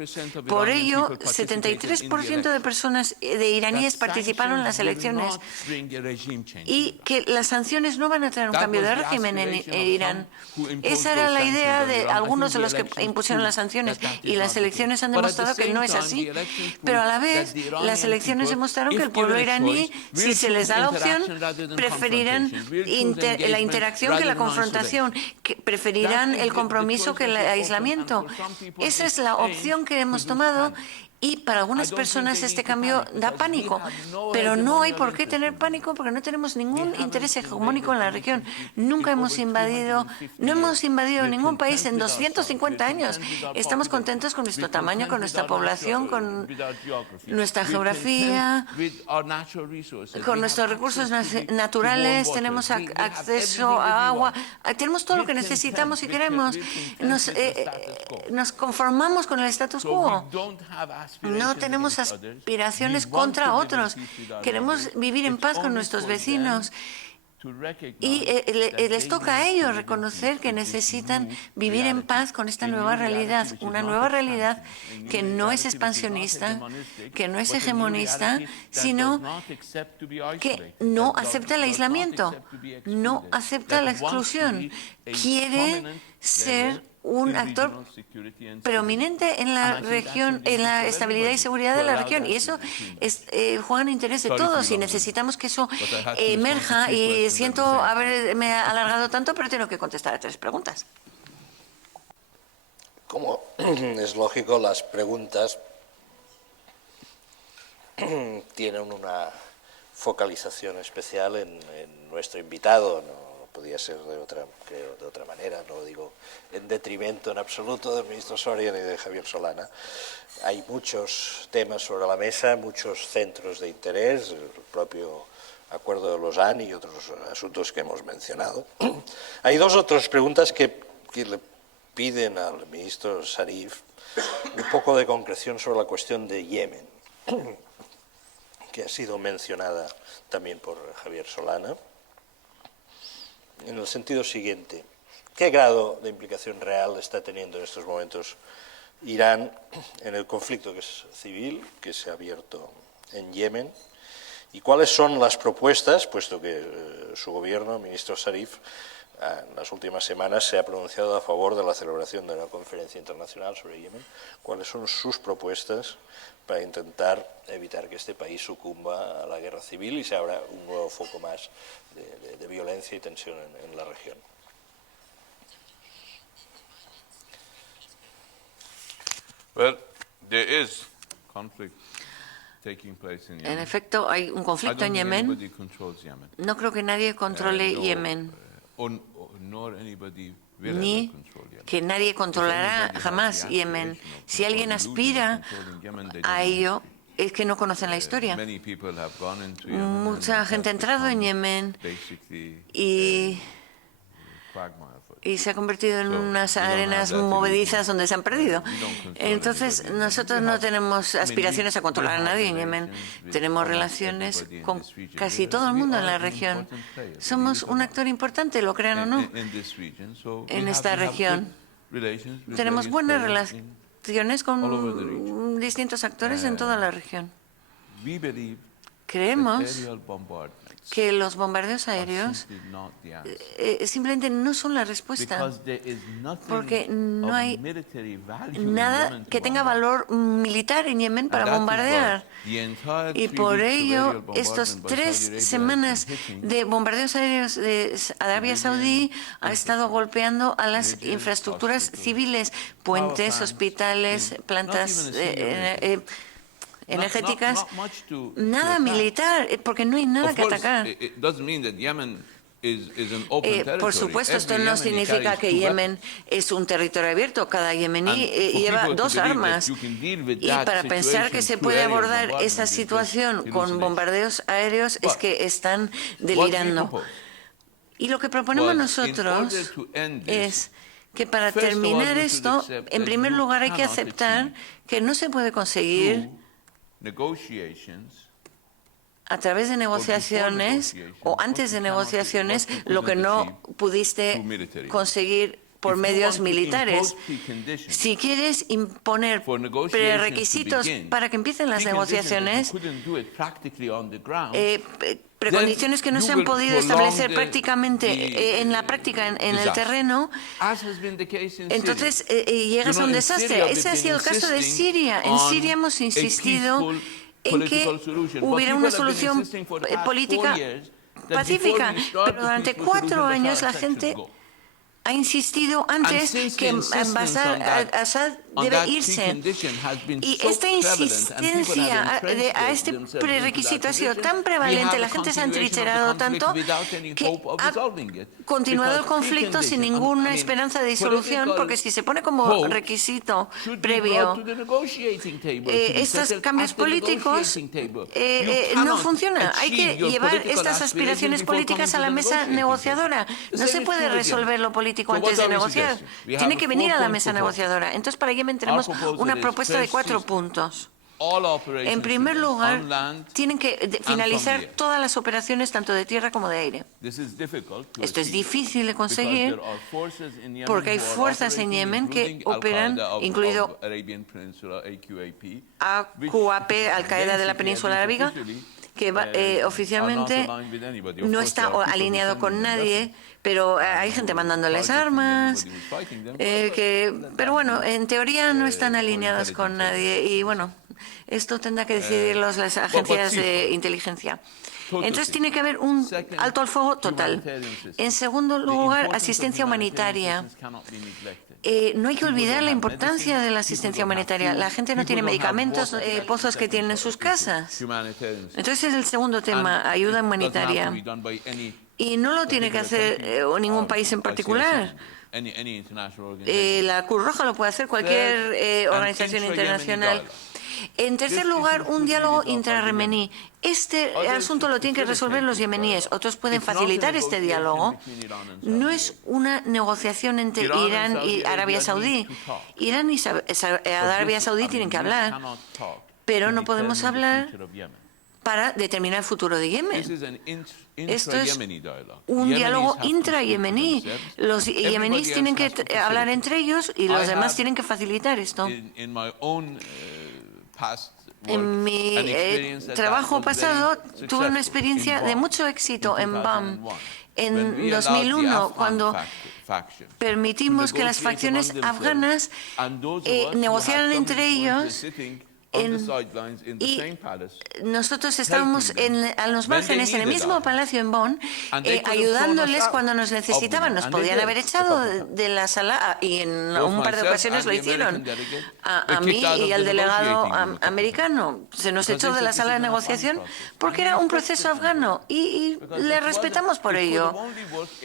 Por ello, 73% de personas de iraníes participaron en las elecciones, y que las sanciones no van a traer un cambio de régimen en Irán. Esa era la idea de algunos de los que impusieron las sanciones, y las elecciones han demostrado que no es así. Pero a la vez, las elecciones demostraron que el pueblo iraní, si se les da la opción, preferirán la interacción que la confrontación, que preferirán el compromiso que el aislamiento. Esa es la opción que hemos tomado, y para algunas personas este cambio da pánico, pero no hay por qué tener pánico porque no tenemos ningún interés hegemónico en la región. No hemos invadido ningún país en 250 años. Estamos contentos con nuestro tamaño, con nuestra población, con nuestra geografía, con nuestros recursos naturales. Tenemos acceso a agua, tenemos todo lo que necesitamos y queremos. Nos conformamos con el status quo. No tenemos aspiraciones contra otros. Queremos vivir en paz con nuestros vecinos. Y les toca a ellos reconocer que necesitan vivir en paz con esta nueva realidad, una nueva realidad que no es expansionista, que no es hegemonista, sino que no acepta el aislamiento, no acepta la exclusión, quiere ser un actor preeminente en la región, en la estabilidad y seguridad de la región. Y eso juega en interés de todos y necesitamos que eso emerja. Y siento haberme alargado tanto, pero tengo que contestar a 3 preguntas. Como es lógico, las preguntas tienen una focalización especial en nuestro invitado, no podía ser de otra manera, no lo digo en detrimento en absoluto del ministro Soria ni de Javier Solana. Hay muchos temas sobre la mesa, muchos centros de interés, el propio Acuerdo de Lausanne y otros asuntos que hemos mencionado. Hay 2 o 3 preguntas que le piden al ministro Zarif un poco de concreción sobre la cuestión de Yemen, que ha sido mencionada también por Javier Solana, en el sentido siguiente: ¿qué grado de implicación real está teniendo en estos momentos Irán en el conflicto que es civil, que se ha abierto en Yemen? ¿Y cuáles son las propuestas, puesto que su gobierno, el ministro Zarif, en las últimas semanas se ha pronunciado a favor de la celebración de una conferencia internacional sobre Yemen? ¿Cuáles son sus propuestas para intentar evitar que este país sucumba a la guerra civil y se abra un nuevo foco más de violencia y tensión en la región? Well, there is conflict taking place in Yemen. En efecto, hay un conflicto en Yemen. No creo que nadie controle Yemen, ni que nadie controlará jamás Yemen. Si alguien aspira a ello, es que no conocen la historia. Mucha gente ha entrado en Yemen y se ha convertido en unas arenas movedizas donde se han perdido. Entonces, nosotros no tenemos aspiraciones a controlar a nadie en Yemen. Tenemos relaciones con casi todo el mundo en la región. Somos un actor importante, lo crean o no, en esta región. Tenemos buenas relaciones con distintos actores en toda la región. Creemos que los bombardeos aéreos simplemente no son la respuesta, porque no hay nada que tenga valor militar en Yemen para bombardear. Y por ello, estas 3 semanas de bombardeos aéreos de Arabia Saudí ha estado golpeando a las infraestructuras civiles, puentes, hospitales, plantas energéticas, nada militar, porque no hay nada que atacar. Por supuesto, esto no significa que Yemen es un territorio abierto. Cada yemení lleva 2 armas. Y para pensar que se puede abordar esa situación con bombardeos aéreos es que están delirando. Y lo que proponemos nosotros es que para terminar esto, en primer lugar hay que aceptar que no se puede conseguir a través de negociaciones o antes de negociaciones lo que no pudiste conseguir por medios militares. Si quieres imponer prerequisitos para que empiecen las negociaciones, precondiciones que no se han podido establecer prácticamente en la práctica, en el terreno, entonces llegas a un desastre. Ese ha sido el caso de Siria. En Siria hemos insistido en que hubiera una solución política pacífica, pero durante 4 años la gente ha insistido antes que Bashar al-Assad debe irse. Y esta insistencia a este prerequisito ha sido tan prevalente, la gente se ha entrincherado tanto, que ha continuado el conflicto sin ninguna esperanza de disolución, porque si se pone como requisito previo estos cambios políticos, no funciona. Hay que llevar estas aspiraciones políticas a la mesa negociadora. No se puede resolver lo político antes de negociar. Tiene que venir a la mesa negociadora. Entonces, para Yemen tenemos una propuesta de 4 puntos. En primer lugar, tienen que finalizar todas las operaciones, tanto de tierra como de aire. Esto es difícil de conseguir porque hay fuerzas en Yemen que operan, incluido AQAP, Al-Qaeda de la península arábiga, que oficialmente no está alineado con nadie, pero hay gente mandándoles armas, pero bueno, en teoría no están alineados con nadie y bueno, esto tendrá que decidir las agencias de inteligencia. Entonces tiene que haber un alto al fuego total. En segundo lugar, asistencia humanitaria. No hay que olvidar la importancia de la asistencia humanitaria. La gente no tiene medicamentos, pozos que tienen en sus casas. Entonces es el segundo tema, ayuda humanitaria. Y no lo tiene que hacer ningún país en particular. La Cruz Roja lo puede hacer cualquier organización internacional. En tercer lugar, un diálogo intrayemení. Este asunto lo tienen que resolver los yemeníes. Otros pueden facilitar este diálogo. No es una negociación entre Irán y Arabia Saudí. Irán y Arabia Saudí tienen que hablar, pero no podemos hablar para determinar el futuro de Yemen. Esto es un diálogo intrayemení. Los yemeníes tienen que hablar entre ellos y los demás tienen que facilitar esto. En mi trabajo pasado tuve una experiencia de mucho éxito en BAM en 2001, cuando permitimos que las facciones afganas negociaran entre ellos. Y nosotros estábamos a los márgenes, en el mismo palacio en Bonn, ayudándoles cuando nos necesitaban. Nos podían haber echado de la sala, y en un par de ocasiones lo hicieron, a mí y al delegado americano. Se nos echó de la sala de negociación porque era un proceso afgano y le respetamos por ello,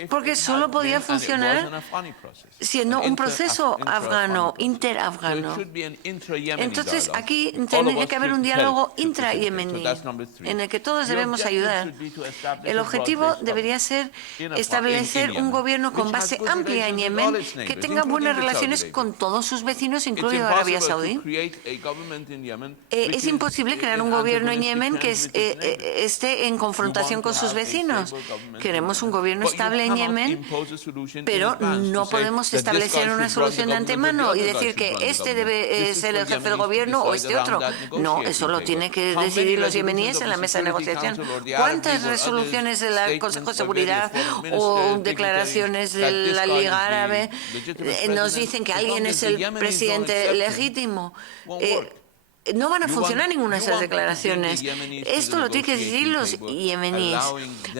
porque solo podía funcionar siendo un proceso afgano, interafgano. Entonces aquí tiene que haber un diálogo intrayemení en el que todos debemos ayudar. El objetivo debería ser establecer un gobierno con base amplia en Yemen que tenga buenas relaciones con todos sus vecinos, incluido Arabia Saudí. Es imposible crear un gobierno en Yemen que esté en confrontación con sus vecinos. Queremos un gobierno estable en Yemen, pero no podemos establecer una solución de antemano y decir que este debe ser el jefe del gobierno o este otro. No, eso lo tienen que decidir los yemeníes en la mesa de negociación. ¿Cuántas resoluciones de la Consejo de Seguridad o declaraciones de la Liga Árabe nos dicen que alguien es el presidente legítimo? No van a funcionar ninguna de esas declaraciones. Esto lo tienen que decidir los yemeníes.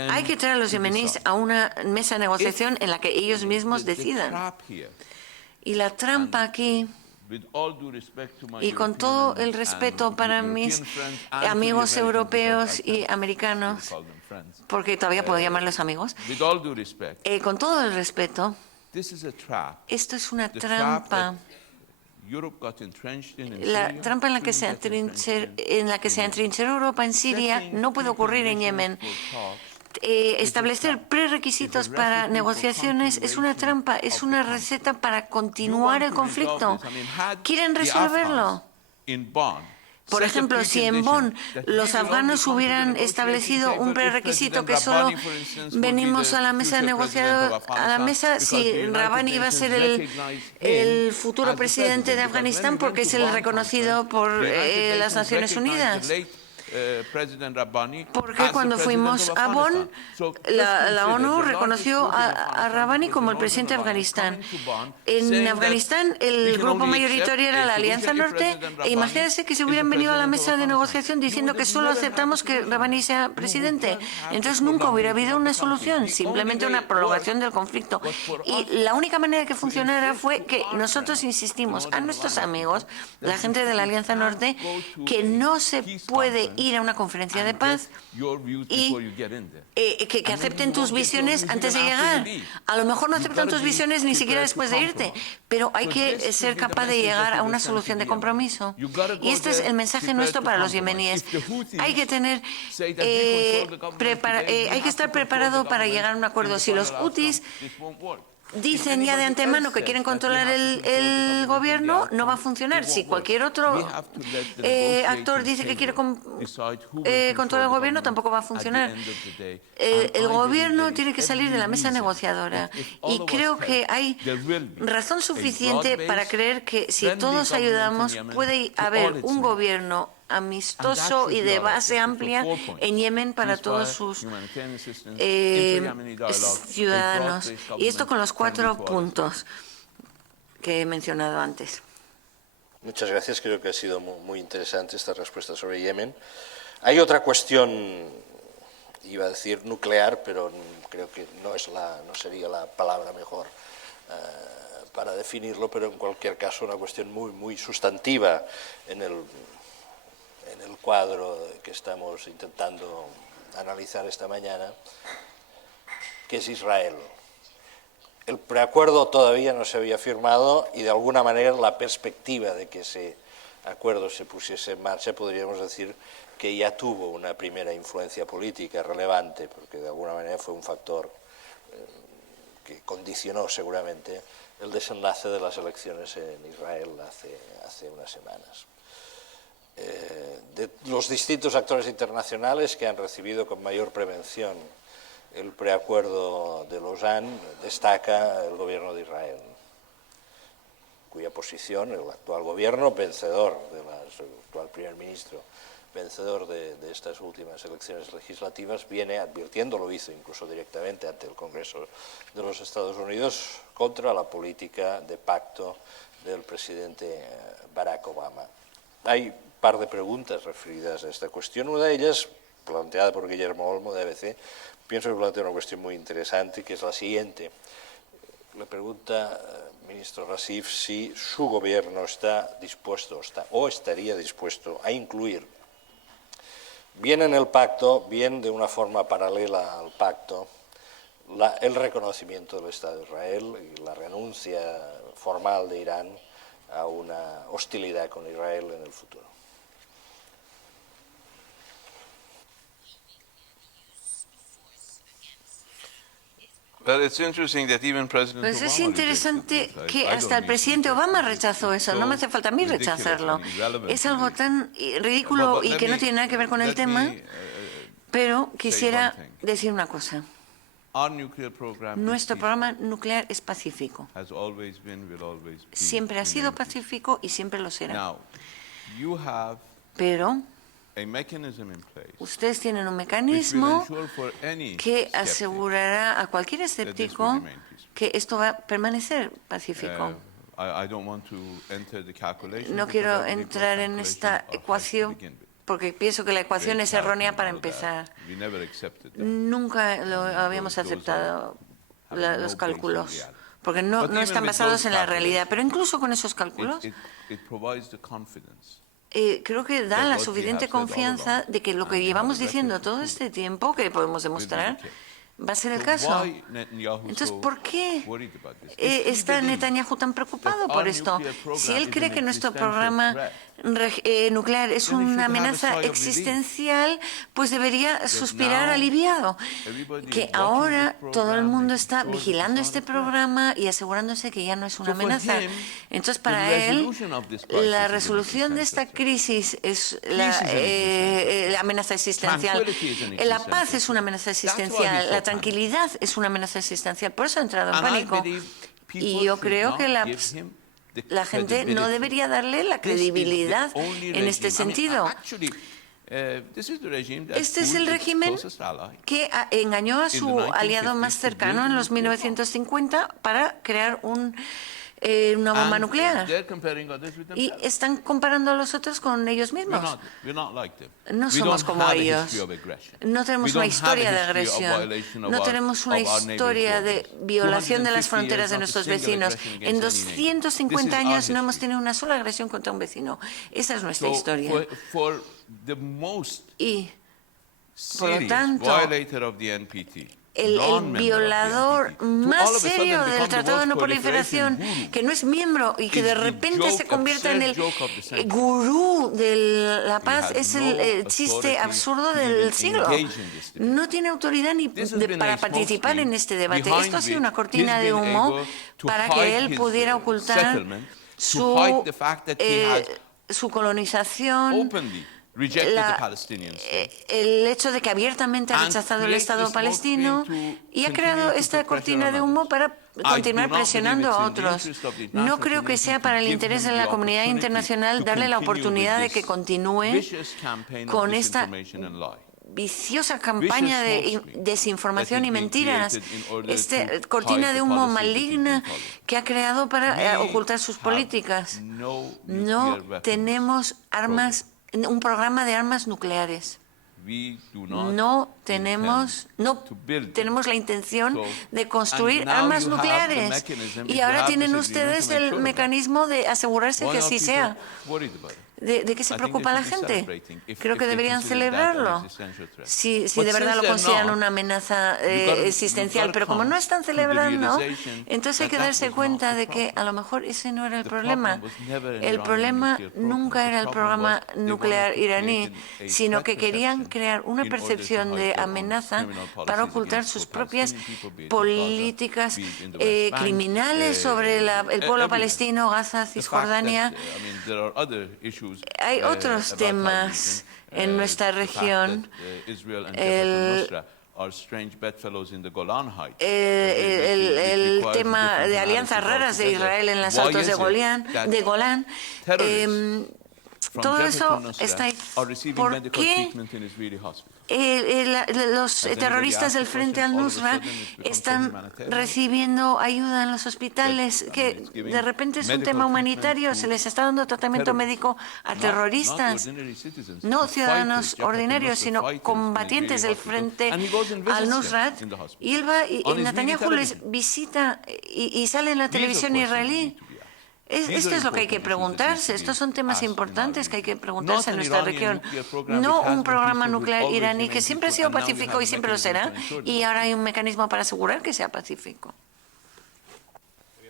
Hay que traer a los yemeníes a una mesa de negociación en la que ellos mismos decidan. Y la trampa aquí, y con todo el respeto para mis amigos europeos y americanos, porque todavía puedo llamarlos amigos, con todo el respeto, esto es una trampa. La trampa en la que se atrincheró Europa en Siria no puede ocurrir en Yemen. Establecer prerequisitos para negociaciones es una trampa, es una receta para continuar el conflicto. ¿Quieren resolverlo? Por ejemplo, si en Bonn los afganos hubieran establecido un prerequisito que solo venimos a la mesa de negociación, a la mesa, si Rabbani iba a ser el futuro presidente de Afganistán porque es el reconocido por las Naciones Unidas. Porque cuando fuimos a Bonn, la ONU reconoció a Rabbani como el presidente de Afganistán. En Afganistán, el grupo mayoritario era la Alianza Norte, e imagínense que se hubieran venido a la mesa de negociación diciendo que solo aceptamos que Rabbani sea presidente. Entonces nunca hubiera habido una solución, simplemente una prolongación del conflicto. Y la única manera que funcionara fue que nosotros insistimos a nuestros amigos, la gente de la Alianza Norte, que no se puede ir a una conferencia de paz y que acepten tus visiones antes de llegar. A lo mejor no aceptan tus visiones ni siquiera después de irte, pero hay que ser capaz de llegar a una solución de compromiso. Y este es el mensaje nuestro para los yemeníes. Hay que tener, hay que estar preparado para llegar a un acuerdo. Si los hutis dicen ya de antemano que quieren controlar el gobierno, no va a funcionar. Si cualquier otro actor dice que quiere controlar el gobierno, tampoco va a funcionar. El gobierno tiene que salir de la mesa negociadora. Y creo que hay razón suficiente para creer que si todos ayudamos, puede haber un gobierno amistoso y de base amplia en Yemen para todos sus ciudadanos. Y esto con los 4 puntos que he mencionado antes. Muchas gracias, creo que ha sido muy interesante esta respuesta sobre Yemen. Hay otra cuestión, iba a decir nuclear, pero creo que no sería la palabra mejor para definirlo, pero en cualquier caso una cuestión muy sustantiva en el cuadro que estamos intentando analizar esta mañana, que es Israel. El preacuerdo todavía no se había firmado y de alguna manera la perspectiva de que ese acuerdo se pusiese en marcha, podríamos decir que ya tuvo una primera influencia política relevante, porque de alguna manera fue un factor que condicionó seguramente el desenlace de las elecciones en Israel hace unas semanas. De los distintos actores internacionales que han recibido con mayor prevención el preacuerdo de Lausanne, destaca el gobierno de Israel, cuya posición, el actual gobierno, vencedor, el actual primer ministro, vencedor de estas últimas elecciones legislativas, viene advirtiendo, lo hizo incluso directamente ante el Congreso de los Estados Unidos, contra la política de pacto del presidente Barack Obama. Hay un par de preguntas referidas a esta cuestión. Una de ellas, planteada por Guillermo Olmo de ABC, pienso que plantea una cuestión muy interesante, que es la siguiente. Le pregunta, ministro Rassif, si su gobierno está dispuesto o estaría dispuesto a incluir, bien en el pacto, bien de una forma paralela al pacto, el reconocimiento del Estado de Israel y la renuncia formal de Irán a una hostilidad con Israel en el futuro. Pues es interesante que hasta el presidente Obama rechazó eso, no me hace falta a mí rechazarlo. Es algo tan ridículo y que no tiene nada que ver con el tema, pero quisiera decir una cosa. Nuestro programa nuclear es pacífico. Siempre ha sido pacífico y siempre lo será. Pero ustedes tienen un mecanismo que asegurará a cualquier escéptico que esto va a permanecer pacífico. No quiero entrar en esta ecuación porque pienso que la ecuación es errónea para empezar. Nunca lo habíamos aceptado, los cálculos, porque no están basados en la realidad. Pero incluso con esos cálculos, creo que da la suficiente confianza de que lo que llevamos diciendo todo este tiempo, que podemos demostrar, va a ser el caso. Entonces, ¿por qué está Netanyahu tan preocupado por esto? Si él cree que nuestro programa nuclear es una amenaza existencial, pues debería suspirar aliviado. Que ahora todo el mundo está vigilando este programa y asegurándose que ya no es una amenaza. Entonces, para él, la resolución de esta crisis es la amenaza existencial. La paz es una amenaza existencial. La tranquilidad es una amenaza existencial. Por eso ha entrado en pánico. Y yo creo que la gente no debería darle la credibilidad en este sentido. Este es el régimen que engañó a su aliado más cercano en los 1950 para crear una bomba nuclear. Y están comparando a los otros con ellos mismos. No somos como ellos. No tenemos una historia de agresión. No tenemos una historia de violación de las fronteras de nuestros vecinos. En 250 años no hemos tenido una sola agresión contra un vecino. Esa es nuestra historia. Y, por lo tanto, el violador más serio del Tratado de No Proliferación, que no es miembro y que de repente se convierta en el gurú de la paz, es el chiste absurdo del siglo. No tiene autoridad ni para participar en este debate. Esto ha sido una cortina de humo para que él pudiera ocultar su colonización, el hecho de que abiertamente ha rechazado el Estado palestino y ha creado esta cortina de humo para continuar presionando a otros. No creo que sea para el interés de la comunidad internacional darle la oportunidad de que continúe con esta viciosa campaña de desinformación y mentiras, esta cortina de humo maligna que ha creado para ocultar sus políticas. No tenemos un programa de armas nucleares. No tenemos la intención de construir armas nucleares. Y ahora tienen ustedes el mecanismo de asegurarse que así sea. ¿De qué se preocupa la gente? Creo que deberían celebrarlo, si de verdad lo consideran una amenaza existencial. Pero como no están celebrando, entonces hay que darse cuenta de que a lo mejor ese no era el problema. El problema nunca era el programa nuclear iraní, sino que querían crear una percepción de amenaza para ocultar sus propias políticas criminales sobre el pueblo palestino, Gaza, Cisjordania. Hay otros temas en nuestra región. El tema de alianzas raras de Israel en las altos de Golán. Todo eso está ahí. ¿Por qué los terroristas del Frente al-Nusra están recibiendo ayuda en los hospitales? Que de repente es un tema humanitario, se les está dando tratamiento médico a terroristas, no ciudadanos ordinarios, sino combatientes del Frente al-Nusra. Y él va y Netanyahu les visita y sale en la televisión israelí. Esto es lo que hay que preguntarse. Estos son temas importantes que hay que preguntarse en nuestra región. No un programa nuclear iraní que siempre ha sido pacífico y siempre lo será, y ahora hay un mecanismo para asegurar que sea pacífico. El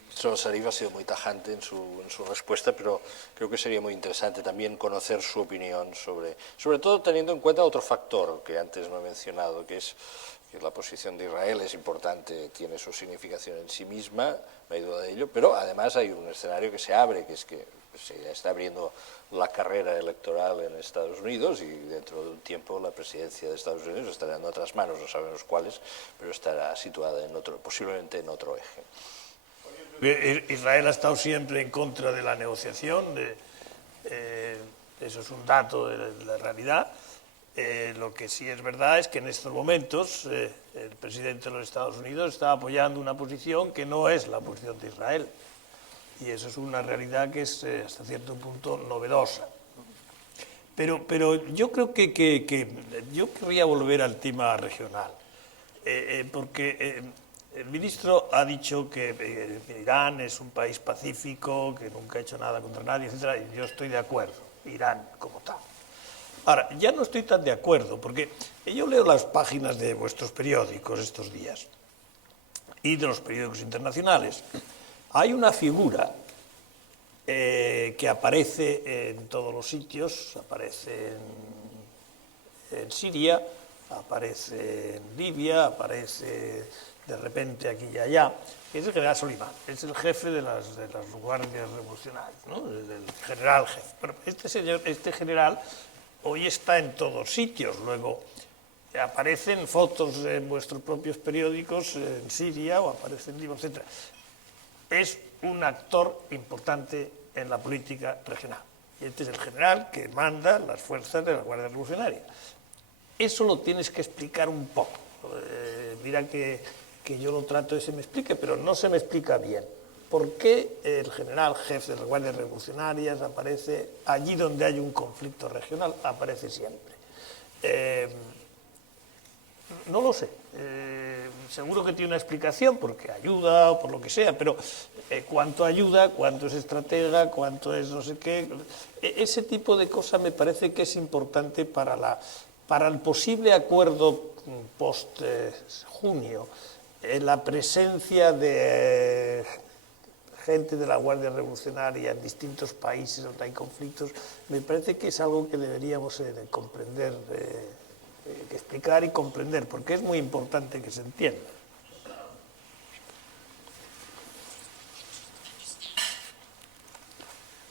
ministro Zarif ha sido muy tajante en su respuesta, pero creo que sería muy interesante también conocer su opinión sobre todo teniendo en cuenta otro factor que antes no he mencionado, que es que la posición de Israel es importante, tiene su significación en sí misma, no hay duda de ello, pero además hay un escenario que se abre, que es que se está abriendo la carrera electoral en Estados Unidos y dentro de un tiempo la presidencia de Estados Unidos estará en otras manos, no sabemos cuáles, pero estará situada posiblemente en otro eje. Israel ha estado siempre en contra de la negociación, eso es un dato de la realidad. Lo que sí es verdad es que en estos momentos el presidente de los Estados Unidos está apoyando una posición que no es la posición de Israel. Y eso es una realidad que es hasta cierto punto novedosa. Pero yo creo que yo querría volver al tema regional, porque el ministro ha dicho que Irán es un país pacífico, que nunca ha hecho nada contra nadie, etc. Y yo estoy de acuerdo, Irán como tal. Ahora, ya no estoy tan de acuerdo, porque yo leo las páginas de vuestros periódicos estos días y de los periódicos internacionales. Hay una figura que aparece en todos los sitios, aparece en Siria, aparece en Libia, aparece de repente aquí y allá, es el general Soleimán, es el jefe de las guardias revolucionarias, ¿no? El general jefe. Bueno, este general hoy está en todos sitios, luego aparecen fotos en vuestros propios periódicos en Siria o aparecen en Libia, etc. Es un actor importante en la política regional. Y este es el general que manda las fuerzas de la Guardia Revolucionaria. Eso lo tienes que explicar un poco. Mira que yo lo trato de que se me explique, pero no se me explica bien. ¿Por qué el general jefe de las Guardias Revolucionarias aparece allí donde hay un conflicto regional? Aparece siempre. No lo sé. Seguro que tiene una explicación, porque ayuda o por lo que sea, pero cuánto ayuda, cuánto es estratega, cuánto es no sé qué. Ese tipo de cosas me parece que es importante para el posible acuerdo post-junio, la presencia de gente de la Guardia Revolucionaria en distintos países donde hay conflictos, me parece que es algo que deberíamos comprender, explicar y comprender, porque es muy importante que se entienda.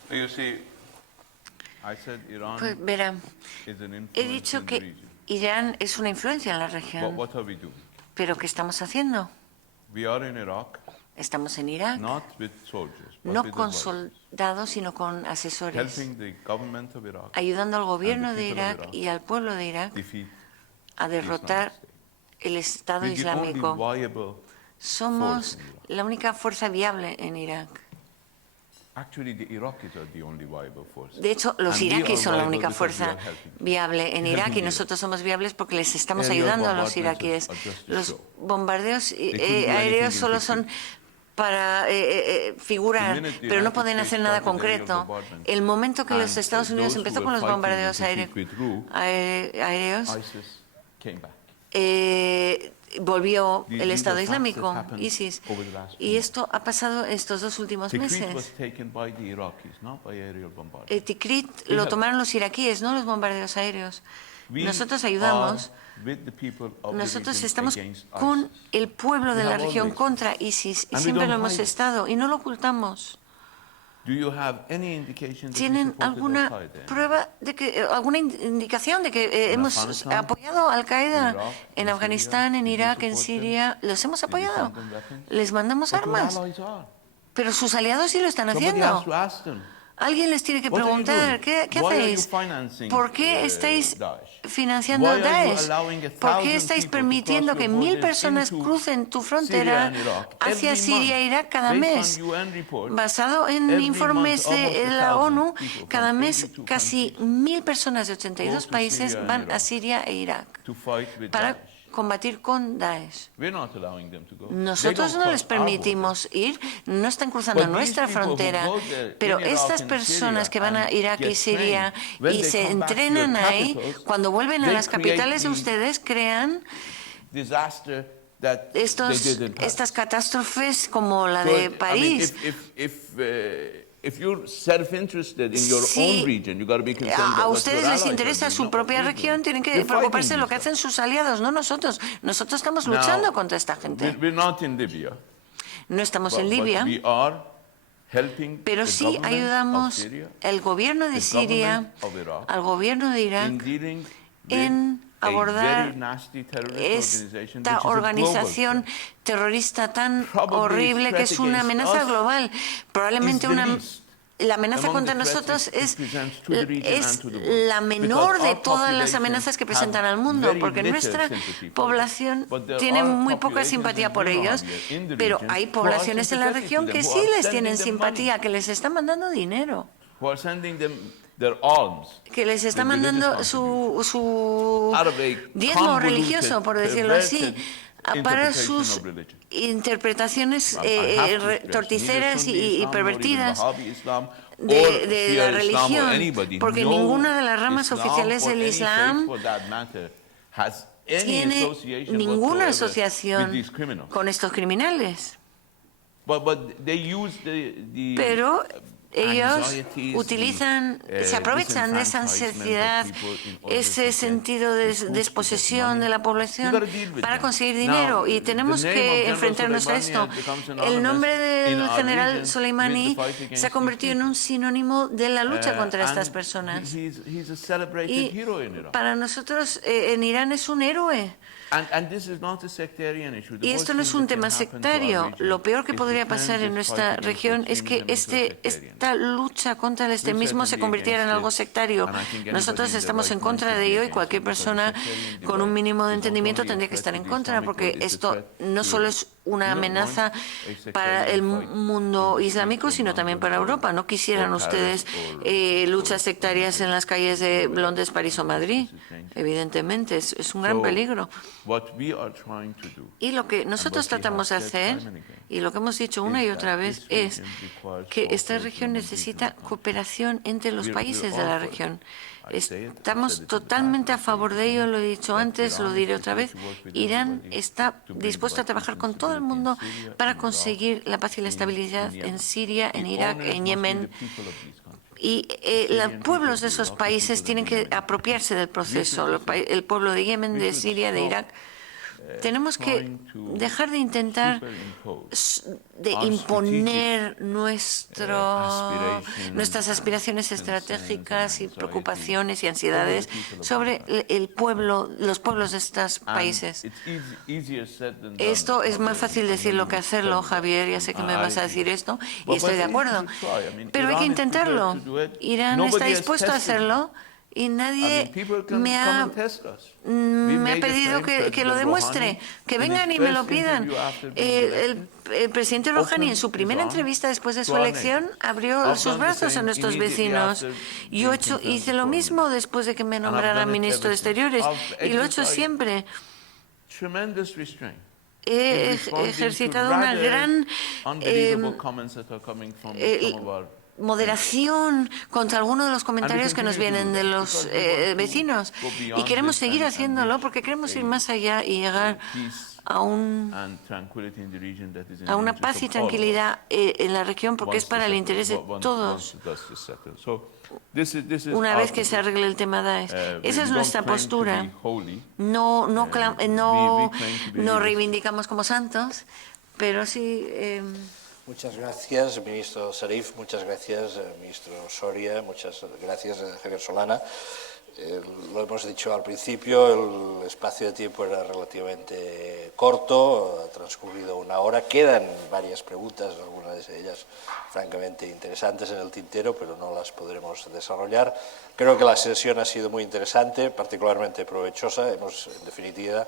You see, I said Iran Pues verá, is an he influence dicho in the que region. Irán es una influencia en la But región. what are we doing? ¿Pero qué estamos haciendo? We are in Iraq, Estamos en Irak, not with soldiers, but no with con advisors, soldados, sino con asesores, helping the government of Iraq ayudando al gobierno and the de people of Irak Iraq y al pueblo de Irak defeat a derrotar Islamic State. el Estado We're the only Islámico. viable Somos force in Iraq. la única fuerza viable en Irak. Actually, the Iraqis are the only viable force. De hecho, los And we iraquíes are son la viable única because we fuerza are helping them. viable en We're Irak helping y nosotros somos viables porque les estamos Aerial ayudando a los bombardments iraquíes. are just a Los show. bombardeos couldn't do anything aéreos in solo Tikrit. son para figurar, The minute the pero no United pueden States hacer nada started aerial concreto. bombardment, El momento que los and Estados Unidos those who empezó were con los fighting bombardeos in the Tikrit Route, aéreos, ISIS came back. volvió These el are Estado facts that Islámico, happened ISIS. over the last Y esto ha pasado estos 2 últimos Tikrit was meses. taken by the Iraqis, not by aerial bombardment. Tikrit lo tomaron los iraquíes, no los bombardeos aéreos. We Nosotros ayudamos, are with the people of the nosotros region estamos against con ISIS. el pueblo de We la have región always. contra ISIS y And we siempre lo don't hemos hide it. estado y no lo ocultamos. Do you have any indication that we ¿Tienen supported alguna Al-Qaeda? prueba de que, alguna indicación de que hemos Afganistán, apoyado a Al-Qaeda en Irak, en en Afganistán, Siria? en Did we Irak, en support them? Siria? ¿Los hemos Did we apoyado? send them weapons? Les mandamos But your armas, allies are. pero sus aliados sí lo están Somebody haciendo. has to ask them. Alguien les tiene que What are you preguntar, doing? ¿qué Why are you hacéis? financing, ¿Por qué estáis Daesh? financiando Why a are you Daesh? allowing ¿Por 1,000 qué estáis people to permitiendo cross que your 1000 borders personas into crucen tu Syria frontera and Iraq hacia every Siria e month? Irak cada Based mes? on UN reports, Basado en every informes month, almost de 1,000 la ONU, people from cada mes 82 casi countries 1000 personas de 82 go to países Syria and van a Iraq Siria e Irak to fight with para Daesh. combatir con Daesh. We're not allowing them to go. They Nosotros don't no les cross our border. permitimos ir, no están cruzando But these nuestra people who frontera, go there pero in Iraq estas and personas Syria que van a and Irak y get Siria trained, when y they se come back to your entrenan ahí, capitals, cuando vuelven a they las create capitales de the ustedes crean disaster that they did in Paris. estas catástrofes como la So, de I mean, París. if you're self-interested in your Si own region, you got to be concerned a about what ustedes your les allies interesa are doing, su not propia what we're región, doing. tienen que We're preocuparse de fighting lo que this hacen sus aliados, no nosotros. Nosotros estamos Now, luchando contra esta gente. We're not in Libya, No estamos en but Libia, we are helping pero the sí government of ayudamos Syria al gobierno de the Siria, government of Iraq al gobierno de in Irak, dealing with en a abordar very nasty terrorist organization, esta which is a global organización threat. terrorista tan Probably horrible que es threat una against amenaza us global. Probablemente is the least la amenaza among contra the threats nosotros it es presents to the region and to the world. la menor Because de our todas las population amenazas que have presentan al mundo, very porque little nuestra sympathy for población them. But there tiene are muy poca populations, simpatía as por you know, ellos, Javier, in the pero region hay who are poblaciones en la sympathetic región to que them, sí who are les sending tienen them simpatía, money, que les están mandando dinero, who are sending them their alms, que les está their religious mandando contributions, su out of a diezmo convoluted, religioso, por decirlo así, perverted para interpretation sus of religion. interpretaciones I have to stress, torticeras neither Sunni y Islam nor even pervertidas Wahhabi Islam de or la Shia Islam or religión, anybody, porque no ninguna de las ramas Islam oficiales or del any Islam faith for that matter has any tiene association ninguna whatsoever asociación with these criminals. con estos criminales. But they use the Pero ellos anxieties, utilizan, the, se aprovechan de esa disenfranchisement of ansiedad, people in order ese to get sentido de recruits to get desposesión de la money. población You gotta deal with para them. conseguir Now, dinero y the tenemos name of que General enfrentarnos a Soleimani esto. has become El synonymous nombre in del our general region Soleimani with the fight against se ha convertido en these un sinónimo de la lucha contra and estas personas. he's a celebrated Y hero in Iraq. para nosotros en Irán es un héroe. And this is not a sectarian issue. The Y worst esto no es thing un that tema can happen to our sectario. region Lo peor que is podría to turn pasar en this nuestra fight against región es que extremism into sectarianism. esta lucha contra el extremismo se certainly convirtiera en against algo it, sectario. and I think anybody Nosotros in their estamos right en mind contra should de be ello y against cualquier it, because the persona sectarian con un divide mínimo de is not entendimiento only a tendría que threat estar to en the contra, Islamic porque world, it's a esto threat no to solo Europe. es una We don't amenaza want a para el sectarian fight mundo in the islámico, streets sino of también para London Europa. No quisieran or Paris ustedes or luchas sectarias en las calles de Londres, París o Madrid. Evidentemente, es un gran So, peligro. what we are trying to do, Y lo que and nosotros what we tratamos de have said hacer, time and again, y lo que hemos dicho una y is otra that vez, this es region requires que esta cooperation región among necesita regional countries. cooperación entre los We're países all de la for it. región. Estamos totalmente a favor de ello, lo he dicho antes, lo diré otra vez. Irán está dispuesto a trabajar con todo el mundo para conseguir la paz y la estabilidad en Siria, en Irak, en Yemen. Y los pueblos de esos países tienen que apropiarse del proceso. El pueblo de Yemen, de Siria, de Irak. Tenemos que dejar de intentar imponer nuestras aspiraciones estratégicas y preocupaciones y ansiedades sobre los pueblos de estos países. Esto es más fácil decirlo que hacerlo, Javier. Ya sé que me vas a decir esto y estoy de acuerdo. Pero hay que intentarlo. Irán está dispuesto a hacerlo. Y nadie me ha pedido que lo demuestre, que vengan y me lo pidan. El presidente Rouhani, en su primera entrevista después de su elección, abrió sus brazos a nuestros vecinos. Yo hice lo mismo después de que me nombraran ministro de Exteriores, y lo he hecho siempre. He ejercitado una gran moderación contra algunos de los comentarios que nos vienen de los vecinos, y queremos seguir haciéndolo porque queremos ir más allá y llegar a una paz y tranquilidad en la región, porque es para el interés de todos. Una vez que se arregle el tema Daesh. Esa es nuestra postura. No reivindicamos como santos, pero sí... Muchas gracias, ministro Zarif, muchas gracias, ministro Soria, muchas gracias, Javier Solana. Lo hemos dicho al principio, el espacio de tiempo era relativamente corto, ha transcurrido una hora, quedan varias preguntas, algunas de ellas francamente interesantes en el tintero, pero no las podremos desarrollar. Creo que la sesión ha sido muy interesante, particularmente provechosa. Hemos, en definitiva,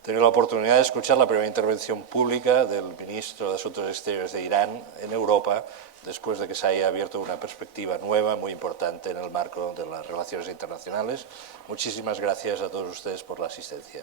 tenido la oportunidad de escuchar la primera intervención pública del ministro de Asuntos Exteriores de Irán en Europa, después de que se haya abierto una perspectiva nueva, muy importante en el marco de las relaciones internacionales. Muchísimas gracias a todos ustedes por la asistencia.